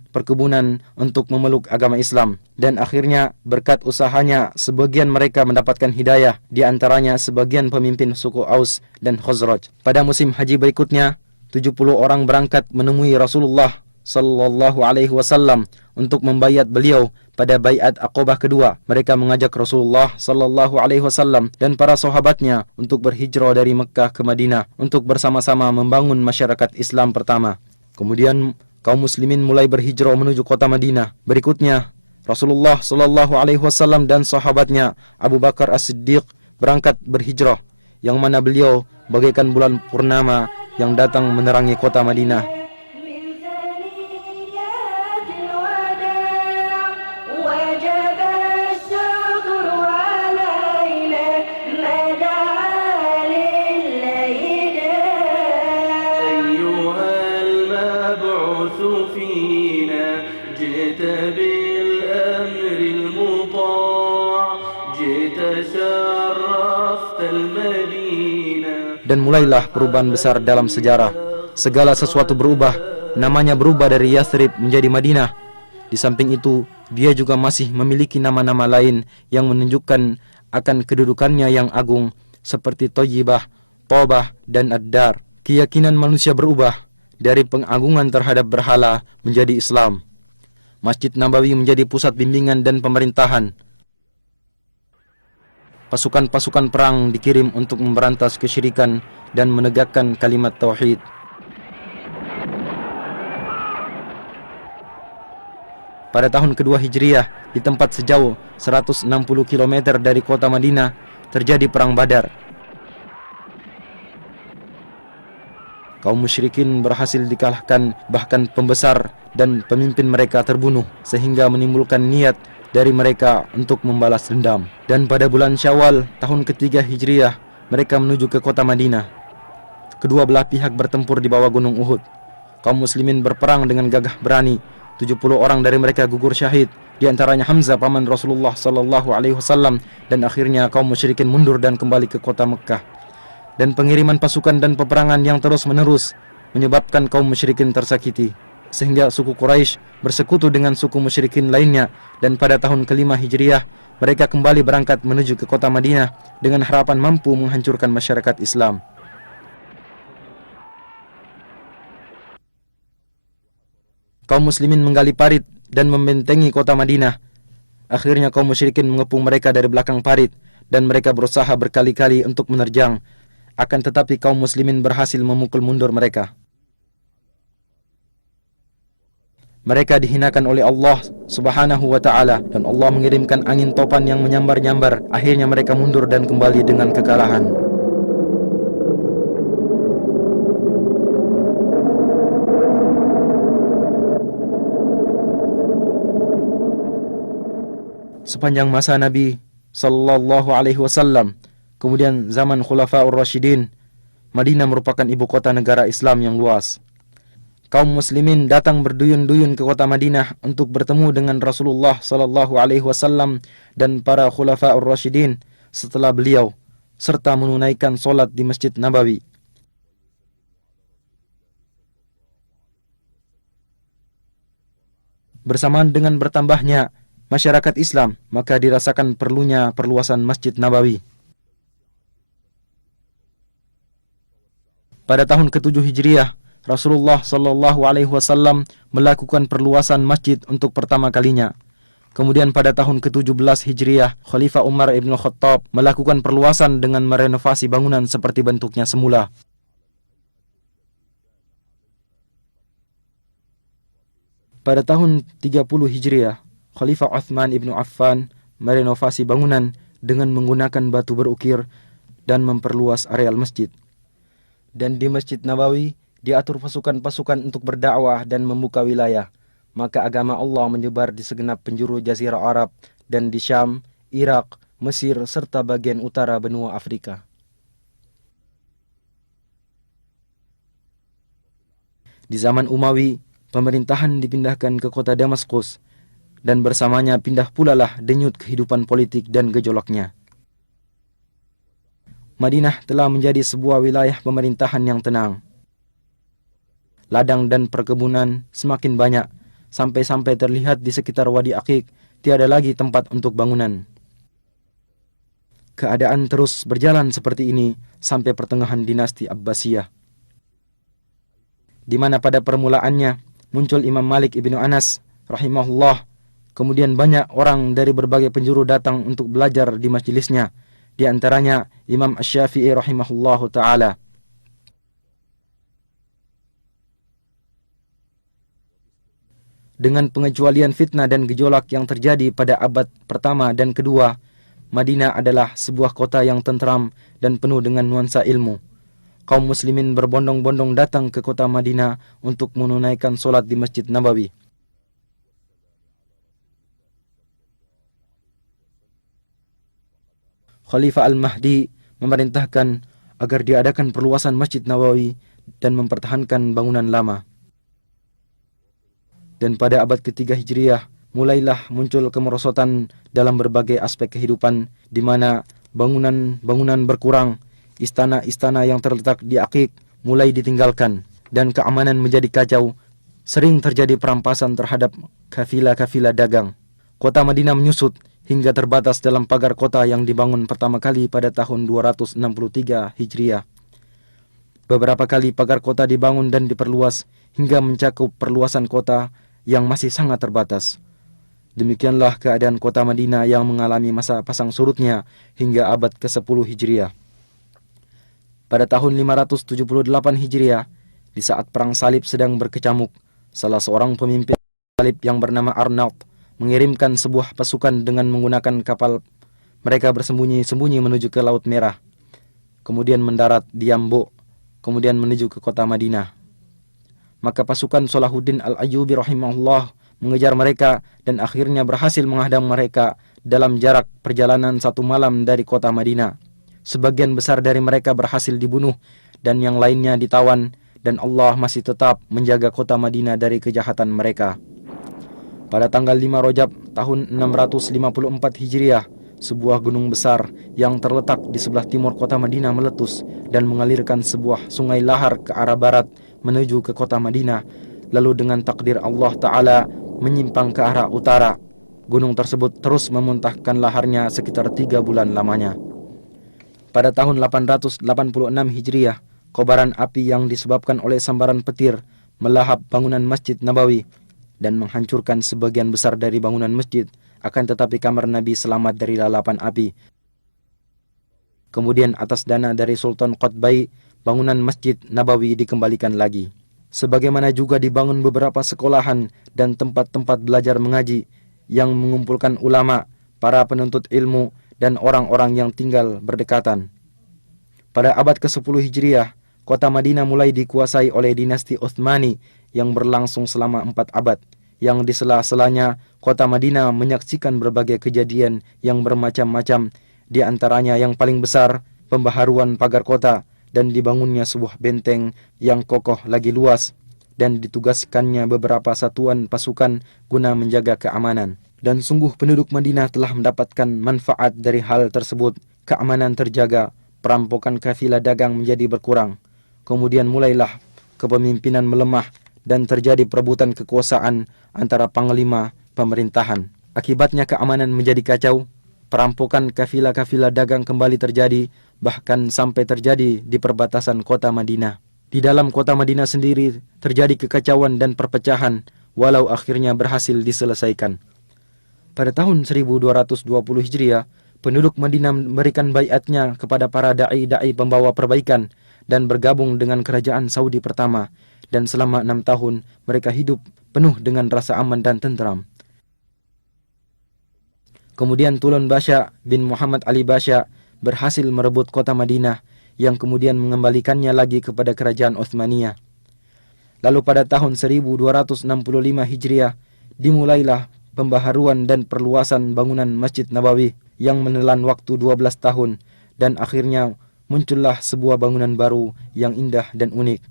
untuk memeluk agama Islam. Dan akhirnya berkat usahanya sebagian mereka mendapatkan hidayah, di antaranya sebagian pemimpin suku Aus dan Khazraj. Pada musim haji berikutnya 70 orang berangkat menemui Rasulullah sallallahu alaihi wasallam untuk membaiat beliau pada baiat Aqabah kedua. Mereka mengajak Rasulullah sallallahu alaihi wasallam dan para sahabatnya untuk berhijrah dari Mekkah ke Madinah untuk bersama-sama membangun masyarakat Islam pertama. Kemudian kaum muslimin mulai berhijrah menuju kota Madinah. Berikutnya Rasulullah sallallahu alaihi wasallam dan sahabatnya Abu Bakar As-Siddiq berangkat berhijrah, yang mana beliau bagaikan bulan purnama yang datang menerangi kota Madinah. Dan mulailah perubahan besar dalam sejarah. Segala sesuatu berubah. Namanya berubah dari Yathrib menjadi Madinah. Di samping itu, dia juga masih memiliki nama-nama lain yang menunjukkan akan kedudukannya yang agung, seperti Thayyibah, Thabah, dan Ad-Dar. Keyakinan manusia berubah dari pengagungan terhadap berhala menjadi Islam. Masjid Nabawi menjadi pusat bimbingan dan pemerintahan. Pasukan-pasukan perang dikirim untuk memberantas kesyirikan dan menegakkan kalimat tauhid. Pada tahun kedua Hijriah, di tempat sejauh 160 km dari kota Madinah, terjadi perang Badar. Kaum musyrikin berhasil dikalahkan, bahkan pembesar dan pemimpin mereka terbunuh, sehingga menimbulkan niat dari mereka untuk membalas dendam. Dan pada bulan Syawal tahun ketiga Hijriah, mereka menuju ke kota Madinah. Kedua belah pihak bertempur di bawah gunung Uhud. Kaum muslimin berperang dengan gagah berani. 70 orang dari mereka gugur syahid, di antaranya Hamzah paman Rasulullah sallallahu alaihi wasallam, dan akhirnya kaum musyrikin mundur dan kembali ke kota Mekkah. Dan pengiriman pasukan dan peperangan yang terus-menerus menyebabkan kaum musyrikin tersakiti, sehingga suku Quraisy bersekutu dengan suku musyrikin lainnya, dan pada tahun kelima Hijriah mereka kembali berangkat menuju ke kota Madinah dengan harapan mampu menghancurkan masyarakat Islam. Kaum muslimin menggali parit dan membentengi kota Madinah. Akhirnya kaum musyrikin mengepung mereka dari belakang parit dan mereka berusaha berkali-kali untuk menerjang. Akan tetapi kaum muslimin berhasil memukul mundur mereka. Mereka dihinakan oleh Allah Subhanahu wa ta'ala, dan Allah mengirimkan angin topan yang menyambar-nyambar. Akhirnya mereka mundur dan kembali dengan kekalahan. Sepanjang masa Nabi sallallahu alaihi wasallam, kemudian zaman Khulafaur Rasyidin, Madinah merupakan ibu kota negara Islam yang luas. Kaum muslimin datang berduyun-duyun ke kota Madinah untuk bertemu dengan Rasulullah sallallahu alaihi wasallam dan para Khulafaur Rasyidin setelah beliau, serta menunaikan solat di Masjid Nabawi. Bersamaan dengan bertambahnya masyarakat Islam, maka dirasakan perlunya perluasan Masjid Nabawi. Pada tahun ke-7 Hijriah, Rasulullah sallallahu alaihi wasallam melakukan perluasan masjid untuk pertama kalinya. Kemudian pada tahun ke-17 Hijriah, Khalifah Umar ibn Khattab melakukan perluasan dengan merenovasi bangunan seperti bentuknya semula. Pada tahun 30 Hijriah, Khalifah Uthman ibn Affan merenovasi bangunan dengan menggunakan batu berukir dan memperluas areal masjid. Dan di Masjid Nabawi diatur pasukan-pasukan untuk berdakwah dan membuka wilayah. Maka agama Allah menyebar di segenap penjuru Jazirah Arab dan di Syam, Irak, Mesir, serta bagian utara benua Afrika. Di zaman Umawi, pemerintahan dipindahkan ke kota Damaskus, dan bersamanya pindah pula lah denyut kehidupan politik dan gejolaknya. Madinah telah menjadi sebuah wilayah pemerintahan yang tenang. Ladang dan perkebunan semakin banyak, sampai-sampai terlihat di sekitar Wadi Aqiq tiada lagi tempat untuk bangunan. Keadaan terus berjalan seperti ini sampai pertengahan dinasti Abbasiyah, di mana pada permulaannya muncul Imam Malik ibnu Anas rahimahullah. Kemudian banyak orang dari berbagai penjuru datang untuk belajar di majelisnya, di antaranya Imam Asy-Syafi'i rahimahullahu ta'ala. Dengan pengecualian fitnah dan gejolak yang terjadi pada abad pertama dan kedua, Madinah adalah sebuah kota yang tentram dan penuh dengan nuansa ilmu. Kaum muslimin berbondong-bondong datang ke kota Madinah untuk menunaikan solat di Masjid Nabawi. Khalifah Al-Mahdi memerintahkan agar diadakan perluasan Masjid Nabawi dan mempertahankan bangunan lama. Dan pada abad ketiga Hijriah, mulailah muncul kemerosotan dalam berbagai aspek kehidupan, di mana bangunan-bangunan berkurang, istana-istana yang terletak di Aqiq mulai ditinggalkan, dan keamanan menjadi kacau. Sering terjadi perampasan terhadap kafilah-kafilah dagang. Kota Madinah menyusut hingga terbatas dalam pagar kota yang dibangun pertama kali pada tahun 263 Hijriah. Beberapa kali pagar kota dibangun dan diperluas hingga mencakup perluasan kota yang masih sangat terbatas. Demikianlah keadaan kota Madinah yang mengalami masa pasang surutnya hingga abad ke-10 Hijriah. Pada tahun 578 Hijriah, di saat perang salib sedang berkecamuk, salah seorang pemimpin salib yang bernama Arnaud mengirimkan sebuah pasukan dengan menggunakan kapal. Mereka bersembunyi-sembunyi menuju ke Laut Merah, kemudian mendarat di Yambo, kemudian menuju ke kota Madinah. Maka pasukan Salahuddin Al-Ayyubi rahimahullah mengejar mereka dan akhirnya berhasil menghadang mereka dalam jarak perjalanan 1 malam dari kota Madinah. Sebagian besar dari mereka berhasil dibunuh dan yang lainnya ditawan, dan Allah masih tetap menjaga kota Madinah dari kejahatan mereka. Pada tanggal 5 Rajab tahun 654 Hijriah, sebuah gunung besar yang terletak di sebelah timur kota Madinah meletus dan mengalirkan sebuah sungai lahar ke arah barat menuju ke kota Madinah. Lalu dengan takdir Allah Ta'ala menyimpang ke arah utara. Gunung tersebut terus memuntahkan laharnya sekitar 3 bulan lamanya. Pada tahun 886 Hijriah, kobaran api yang disebabkan oleh sambaran petir melahap bangunan Masjid Nabawi dan menghancurkan sebagian besar dari bangunan masjid. Akan tetapi kamar Nabi selamat dari lalapan api. Kemudian atas dana dari Sultan Qutbai, bangunan Masjid Nabawi dikembalikan lagi. Sebagaimana juga dibangun beberapa sekolahan dan tempat-tempat belajar mengaji yang mengumpulkan ulama, para penuntut ilmu, dan orang-orang yang tinggal berdekatan. Pada abad ke-10 Hijriah, kota Madinah mulai dikuasai oleh dinasti Utsmani yang berlangsung selama 4 abad. Yang di sela-selanya, kota Madinah menyaksikan berbagai kejadian yang bermacam-macam, di antaranya yang paling besar, pembaharuan pagar kota dan dibangunnya sebuah benteng yang kokoh lagi luas, dan ditugaskannya beberapa satuan pasukan guna menjaga keamanan. Dan sungguh penduduk Madinah telah mendapatkan manfaat dari hal tersebut. Keamanan terjaga, perampokan kafilah dagang menjadi berkurang. Kemudian mulailah kepemimpinan melemah dan terjadi perebutan kekuasaan antara panglima pemerintahan. Akibatnya keamanan menjadi kacau, perampokan kafilah-kafilah dagang kembali terjadi, bahkan sampai terjadi di perbatasan kota Madinah. Di dalam kota Madinah sendiri terjadi kekacauan dan perpecahan, walau akhirnya berhasil diselesaikan. Pada tahun 1220 Hijriah, penduduk Madinah memberikan baiatnya kepada para da'i-da'i pembawa perbaikan dan bergabung dengan kerajaan Saudi pertama, dan selama 6 tahun mereka hidup penuh dengan rasa aman dan tentram. Kemudian Tulun Basha bin Muhammad Ali Basha berhasil merebut kota Madinah yang kemudian mengembalikannya lagi kepada kerajaan Utsmaniyah. Lalu pada tahun 1265 Hijriah dimulailah pembaharuan dan perluasan bangunan Masjid Nabawi yang menelan waktu 12 tahun, dan akhirnya muncullah sebuah bangunan baru yang indah dan unik.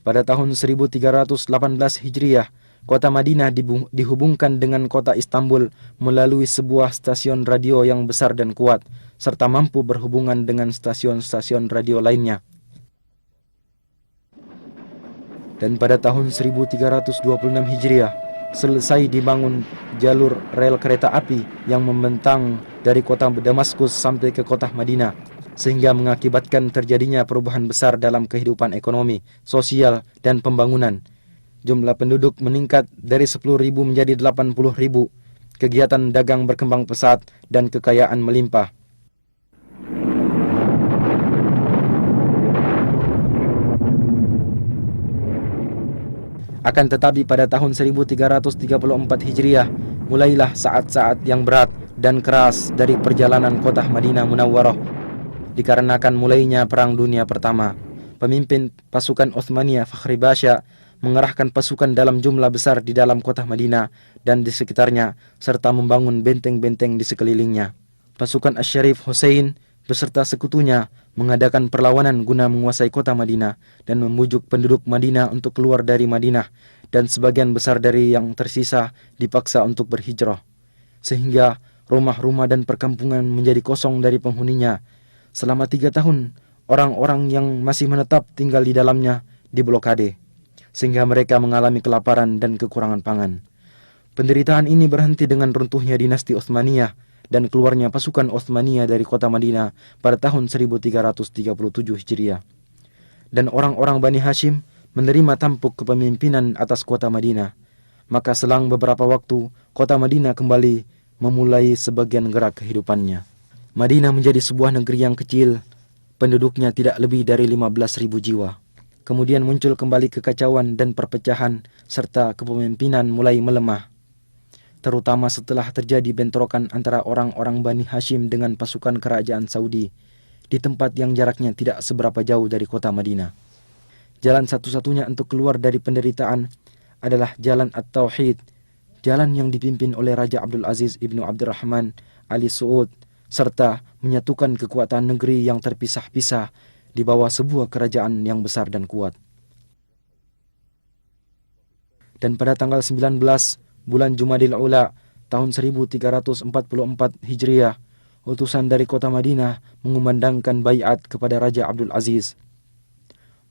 Pada tahun 1318 Hijriah, kota Madinah dihubungkan dengan kota Istanbul melalui sebuah stasiun radio yang besar dan kuat, serta mampu berhubungan dengan stasiun-stasiun radio lainnya. Dan pada tahun 1326 Hijriah, selesai dibangun jalur rel kereta api yang membentang dari kota Damaskus sampai ke kota Madinah, sehingga mengakibatkan terjadinya perubahan besar dalam kehidupan ekonomi, sosial, dan pembangunan. Jumlah penduduk meningkat dari 10.000 menjadi 80.000, kegiatan dagang berkembang pesat, dan kekayaan melimpah. Akan tetapi pada tahun 1334 Hijriah, mulailah saat-saat yang berat dan keras dari perjalanan kota Madinah Munawwarah, dikarenakan mulainya Perang Dunia Pertama. Pemimpin pasukan Utsmaniyah Fakhri Basha mengerahkan pasukan dalam jumlah besar di dalam kota Madinah dan di sekitarnya, serta membangun benteng-benteng di sekelilingnya. Pasukan Asy-Syarif Hussein beserta sekutunya mengadakan perlawanan guna menguasai kota Madinah dan membujuk penduduk Madinah untuk keluar dari Madinah, dan sebagian besar dari yang tersisa dipaksa untuk berhijrah, sehingga rumah-rumah dan perkampungan menjadi kosong dari penghuninya. Selama 3 tahun, orang-orang yang masih menetap tinggal di dalamnya diblokade, sehingga mereka mengalami kelaparan dan kekurangan pangan. Penderitaan ini berhenti dengan runtuhnya dinasti Utsmaniyah dan keluarnya pasukan Utsmaniyah dari kota Madinah pada tahun 1337 Hijriah. Dan orang-orang Bani Hashim menerima tampuk kepemimpinan atas kota Madinah. Maka selang beberapa waktu, kota Madinah kembali memulai sebagian gerak kehidupannya. Madinah menjadi sebuah negeri yang kecil, penduduknya tidak lebih dari 15.000 jiwa. Kemudian muncul kembali kekacauan dan perpecahan, serta kepemimpinan mulai melemah, terutama setelah terjadi bentrokan antara orang-orang Bani Hashim dengan pasukan kerajaan Saudi di tempat yang jaraknya tidak seberapa jauh dari kota Madinah. Jalan satu-satunya untuk keluar dari penderitaan adalah jalan At-Tauhid, jalan yang dipimpin oleh Raja Abdul Aziz ibnu Abdurrahman Ali Saud, serta menyatukan kekuatan negeri yang terpisah-pisah di bawah sebuah kerajaan yang besar dan kuat. Dan pada tanggal 19 bulan Jumadil Ula tahun 1344 Hijriah, utusan dari kota Madinah mengumandangkan baiat kepada Raja Abdul Aziz.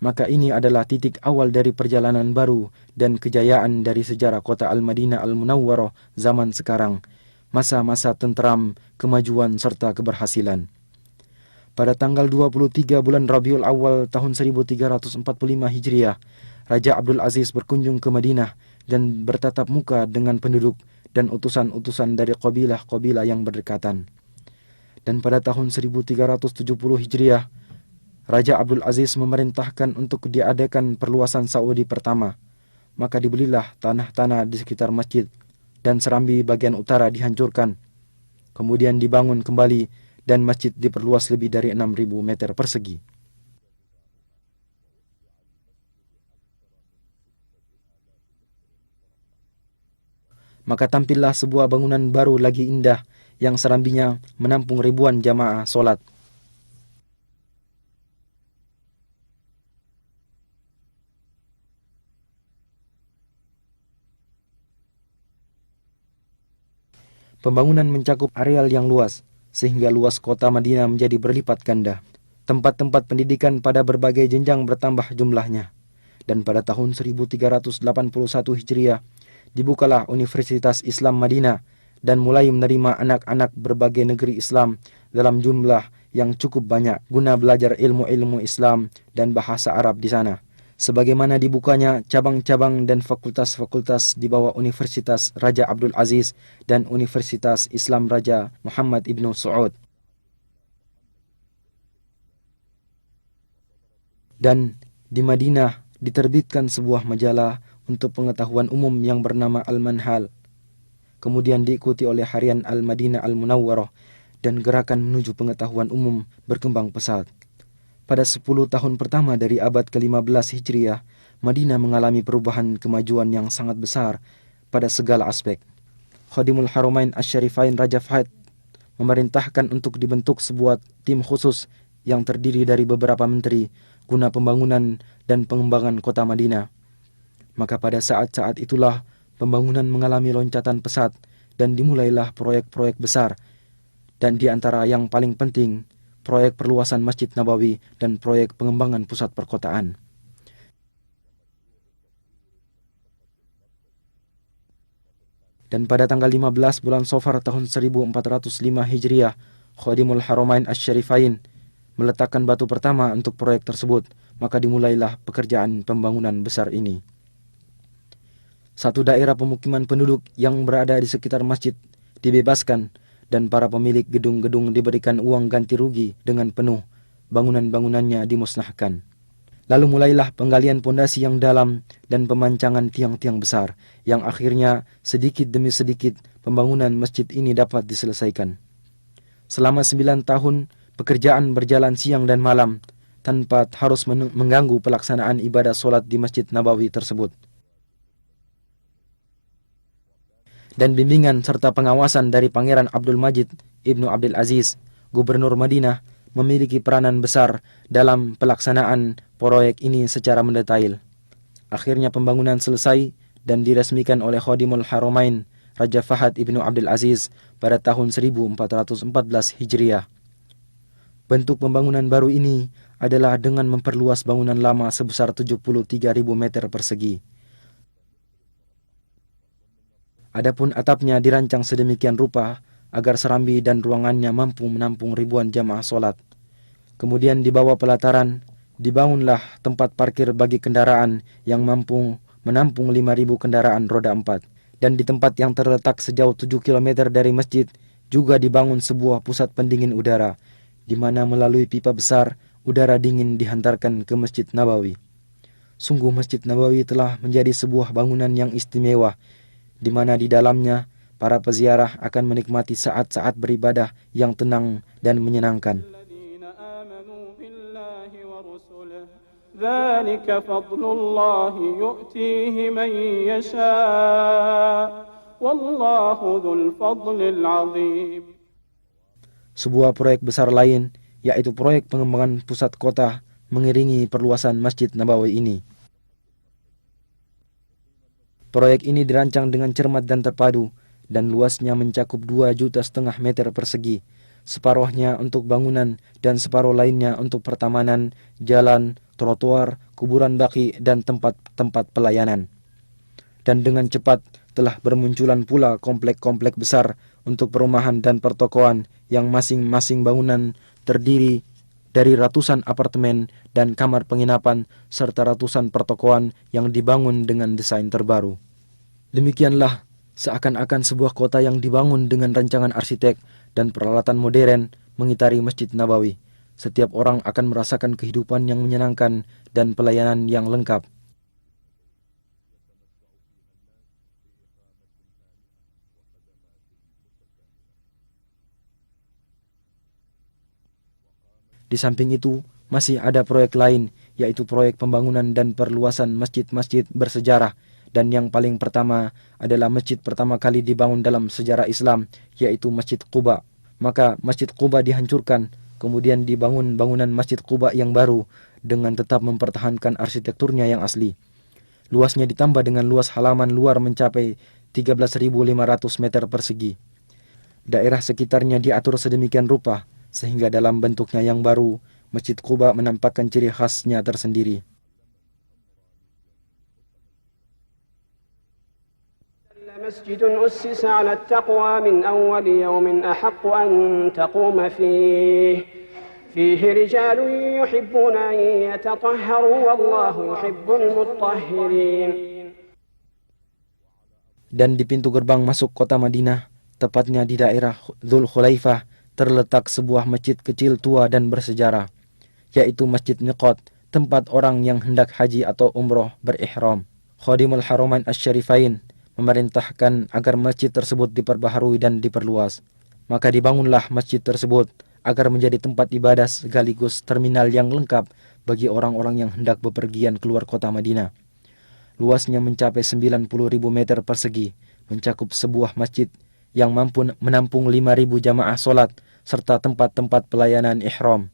Maka ini adalah titik awal dari perjalanan baru dan kejayaan dari sejarah kota Al-Madinah Al-Munawwarah zaman sekarang, masa-masa tentram, kemajuan serta keberhasilan. Pada tanggal 23 bulan Rabiul Awal tahun 1345 Hijriah, Raja Abdul Aziz berkunjung ke Madinah dan bertatap muka dengan penduduk dan utusan-utusan dari kabilah-kabilah yang berdekatan. Dan pada tahun 1370 Hijriah, Raja Abdul Aziz memerintahkan untuk diadakan perluasan Saudi pertama. Maka dibelilah tanah-tanah di sekitar masjid dan serambi bagian utara dihancurkan. Kemudian dibangun kembali dan masjid diperluas lebih dari 6.000 meter persegi. Maka tampillah sebuah bangunan baru lagi indah yang serambinya menampung ribuan jamaah solat. Pembangunan mencakup areal yang luas, sehingga luas kota Madinah menjadi berlipat ganda. Tempat-tempat pendidikan pada berbagai jenjang bertambah jumlahnya. Dan pada tahun 1381 Hijriah, dibukalah Universitas Islam Madinah dan mulai menerima anak-anak berbagai negeri Islam dalam jumlah yang cukup banyak guna belajar ilmu-ilmu Islam dan bahasa Arab di sana. Sebagaimana dibukanya cabang-cabang dan fakultas-fakultas di bawah Universitas Raja Abdul Aziz dan Universitas Islam Raja Muhammad ibnu Saud. Dan di Madinah diterbitkan sebuah majalah untuk pengetahuan umum yang bernama Al-Manhal. Kemudian diikuti oleh harian Al-Madinah Al-Munawwarah dan gerakan menuju pengetahuan umum berkembang pesat. Pada 10 tahun pertama dari abad ke-15 Hijriah, Madinah mengalami perubahan kemajuan yang sangat besar pada segala aspek. Khadimul Haramain Asy-Syarifain Raja Fahd memerintahkan untuk dibentuk sebuah tim khusus yang terdiri dari beberapa menteri guna pembangunan dan pengembangan kota Madinah. Maka pada saat-saat itulah pembangunan mengalami loncatan pesat dan dimulailah proyek-proyek besar, dan di antara yang paling penting, proyek perluasan Masjid Nabawi dan proyek pengembangan pusat perkotaan. Dan pada tanggal 15 bulan Safar tahun 1405 Hijriah, Khadimul Haramain Asy-Syarifain meletakkan batu pertama untuk proyek tersebut, maka dimulailah pekerjaan pembangunan besar ini. Satu daerah pemukiman penduduk yang berada di sekitar masjid dibebaskan dan para pemilik gedung-gedung diberikan uang ganti rugi dengan penuh, bangunan-bangunannya dimusnahkan. Lalu mulailah penggalian pondasi yang dalam dan pemancangan tiang-tiang besar, yang akhirnya sedikit demi sedikit pembangunan masjid ini dapat diselesaikan. Selama 9 tahun, pekerjaan berjalan siang dan malam, tanpa harus mengganggu pelaksanaan ibadah solat di Masjid Nabawi tersebut. Dan bimbingan serta pengawasan dari Pangeran Abdul Majid Ibnu Abdul Aziz, Gubernur Madinah, memiliki peranan besar dalam pelaksanaan proyek ini secara mendetail. Akhirnya pembangunan selesai dan diresmikan oleh Khadimul Haramain Raja Fahad Ibnu Abdul Aziz pada tahun 1414 Hijriah. Bentuk pembangunan baru ini adalah dengan memperluas bangunan lama sebesar 73.000 meter persegi. Adapun atapnya dirancang sedemikian rupa agar serambi dan ruangannya mampu menampung ribuan jamaah solat. Kemudian di bawah pelataran dibangunlah tempat parkir bagi kendaraan yang mampu menampung 5.000 kendaraan roda 4. Dan di tempat yang terletak sejauh 7 km dari masjid juga dibangun sebuah pusat pendingin udara, di mana melalui pipa besar udara dingin dihantarkan ke Masjid Nabawi. Sungguh Masjid Nabawi telah menjadi sebuah bangunan yang istimewa, di mana di dalamnya para peziarah akan menikmati saat-saat beribadah yang tenang dan menyenangkan. ذلك فضل الله يؤتيه من يشاء والله ذو الفضل العظيم. Sebuah proyek besar lain, yaitu proyek pengembangan pusat kota, mengiringi perluasan Masjid Nabawi ini. Proyek ini dirancang dengan cermat dan terpadu, dan luasnya mencakup 2,5 juta meter persegi, separuhnya untuk bangunan dan separuh lainnya untuk pertamanan, jalan, trotoar, kuburan baki, dan tempat-tempat pelayanan. Dan dengan cepat telah bermunculan pula komplek-komplek besar untuk perumahan dan pertokoan yang masing-masing bangunan terdiri dari ratusan apartemen dan kamar penginapan serta ratusan pertokoan yang dibangun dengan desain terbaru. Demikianlah seakan-akan sebuah kota yang dibangun dengan rancangan arsitek dan peralatan modern mengitari Masjid Nabawi. Setiap orang akan merasakan kehidupan yang menyenangkan dan pelayanan yang lengkap. Di samping itu, masih ada proyek lain, yaitu proyek pembangunan dan perluasan masjid-masjid bersejarah, dan yang paling pertama adalah masjid pertama kali dibangun dalam sejarah Islam, yaitu Masjid Quba. Maka Masjid Quba dihancurkan, kemudian dibangun bangunan Masjid Quba yang baru dengan tetap mempertahankan arsitekturnya yang asli. Luasnya ditambah dengan luas halaman luar mencapai 13.500 meter persegi. Daerah sekitarnya diatur sedemikian rupa sehingga dalam bentuknya yang baru, Masjid Quba menampakkan ciri khasnya tersendiri. مسجد أسس على التقوى من أول يوم أحق أن تقوم فيه رجال يحبون أن يتطهروا والله يحب المطهرين. Dan di pintu gerbang masuk kota Madinah, tepatnya di daerah Dzul Khulaifah, terletak sebuah masjid kecil tua dan bersejarah, yaitu Masjid Miqat, tempat orang yang hendak haji atau umroh berihram. Khadimul Haramain Asy-Syarifain memerintahkan agar masjid tersebut diperbaharui dan diperluas. Maka dibangunlah masjid tersebut agar menjadi tempat ibadah sekaligus terminal yang lengkap bagi orang-orang yang hendak bepergian keluar kota Madinah. Luasnya mencapai 90.000 meter persegi, mencakup sebuah masjid yang mampu menampung 5.000 jamaah solat serta tempat-tempat pelayanan ihram.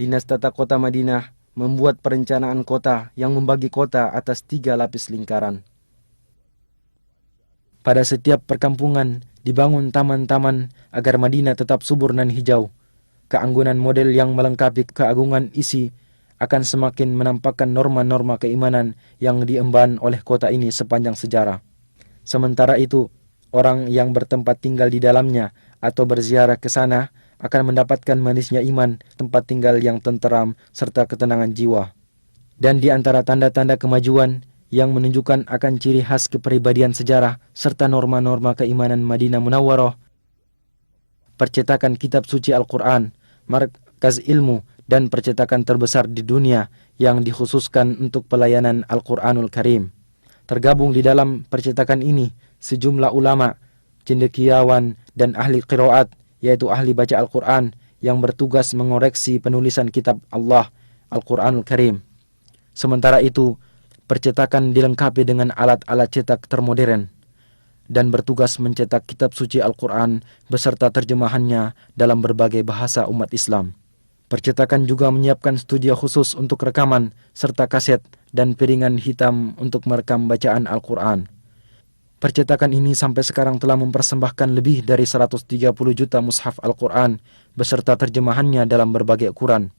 Dinas Tata Kota Madinah membuat perencanaan kota yang membagi kota atas 3 lapis lingkaran. Pada setiap perkampungan dibangun taman-taman agar Madinah tetap subur dan hijau. Keanggunan model yang melengkapi keagungan isi akan semakin menampakkan norma-norma keimanan yang diemban oleh kota ini sepanjang sejarah. Sementara itu, orang yang bertempat tinggal di dalamnya atau berziarah ke sana akan mendapatkan manisnya iman, tempat tinggal yang tenteram, serta ketenangan jiwa. Dan di antara tanda-tanda kemajuan yang menunjukkan akan ciri khas kepribadian sejarah serta norma-norma keimanan Madinah Munawwarah, percetakan kitab suci Al-Quran, markaz ilmu, dan percetakan terbesar di dunia yang dikhususkan untuk pelayanan Al-Quranul Karim. Tergabung di dalam percetakan ini sejumlah ulama, cendekiawan, dan ahli qiraat, yaitu ahli baca Al-Quran yang bertugas mengoreksi penulisan kitab Allah, Al-Quranul Karim. Sementara itu, percetakan dilengkapi dengan alat-alat cetak termodern dan bertugas mencetak kitab suci Al-Quran beserta terjemahannya dalam berbagai bahasa umat Islam. Percetakan juga menyiapkan studio khusus untuk rekaman serta kaset dan piringan hitam untuk merekam bacaan Al-Quran. Percetakan ini sampai sekarang telah mempersembahkan lebih dari 130 juta mushaf Al-Quran beserta terjemahannya dalam berbagai ukuran.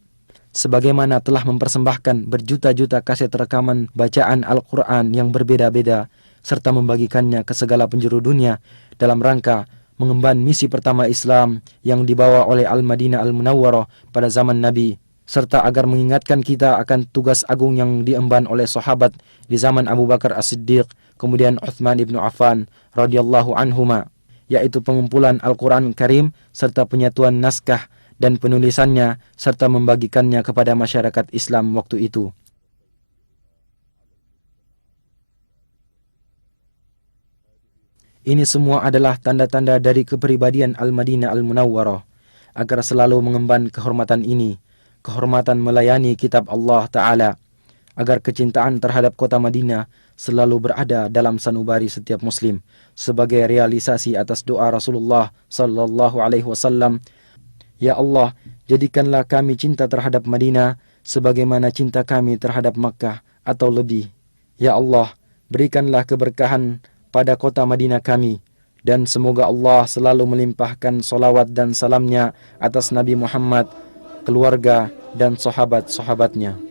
Sebagaimana telah mempersembahkan berjuta-juta kaset rekaman bacaan Al-Quran yang berbeda-beda serta membagikannya ke segala penjuru dunia dalam rangka mengemban misi pertama Islam yang dibawa oleh Al-Madinah Al-Munawwarah pada zaman Nabi, serta agar mengingatkan kita akan tugas agung yang diemban oleh sahabat di zaman Abu Bakar As-Siddiq, kemudian Uthman ibn Affan radhiyallahu anhuma, yaitu pengumpulan Al-Quran Karim serta penyatuan naskah dan penulisannya serta membagikannya kepada masyarakat Islam waktu itu. Ini semua adalah tanda-tanda dari kepribadian Al-Madinah Al-Munawwarah agar selalu mengemban kehormatan ini, kehormatan melayani kitab Allah Ta'ala, agar kecintaan terhadap kota Madinah selalu berada dalam sanubari setiap muslim sebagai realisasi atas doa Rasulullah sallallahu alaihi wasallam, "Ya Allah, jadikanlah kami cinta terhadap Madinah sebagaimana cinta kami terhadap Makkah atau lebih. Ya Allah, berikanlah keberkahan pada kota Madinah kami, dan semoga Allah selalu melimpahkan salawat dan salamnya atas Nabi Muhammad, keluarga, dan sahabat-sahabatnya."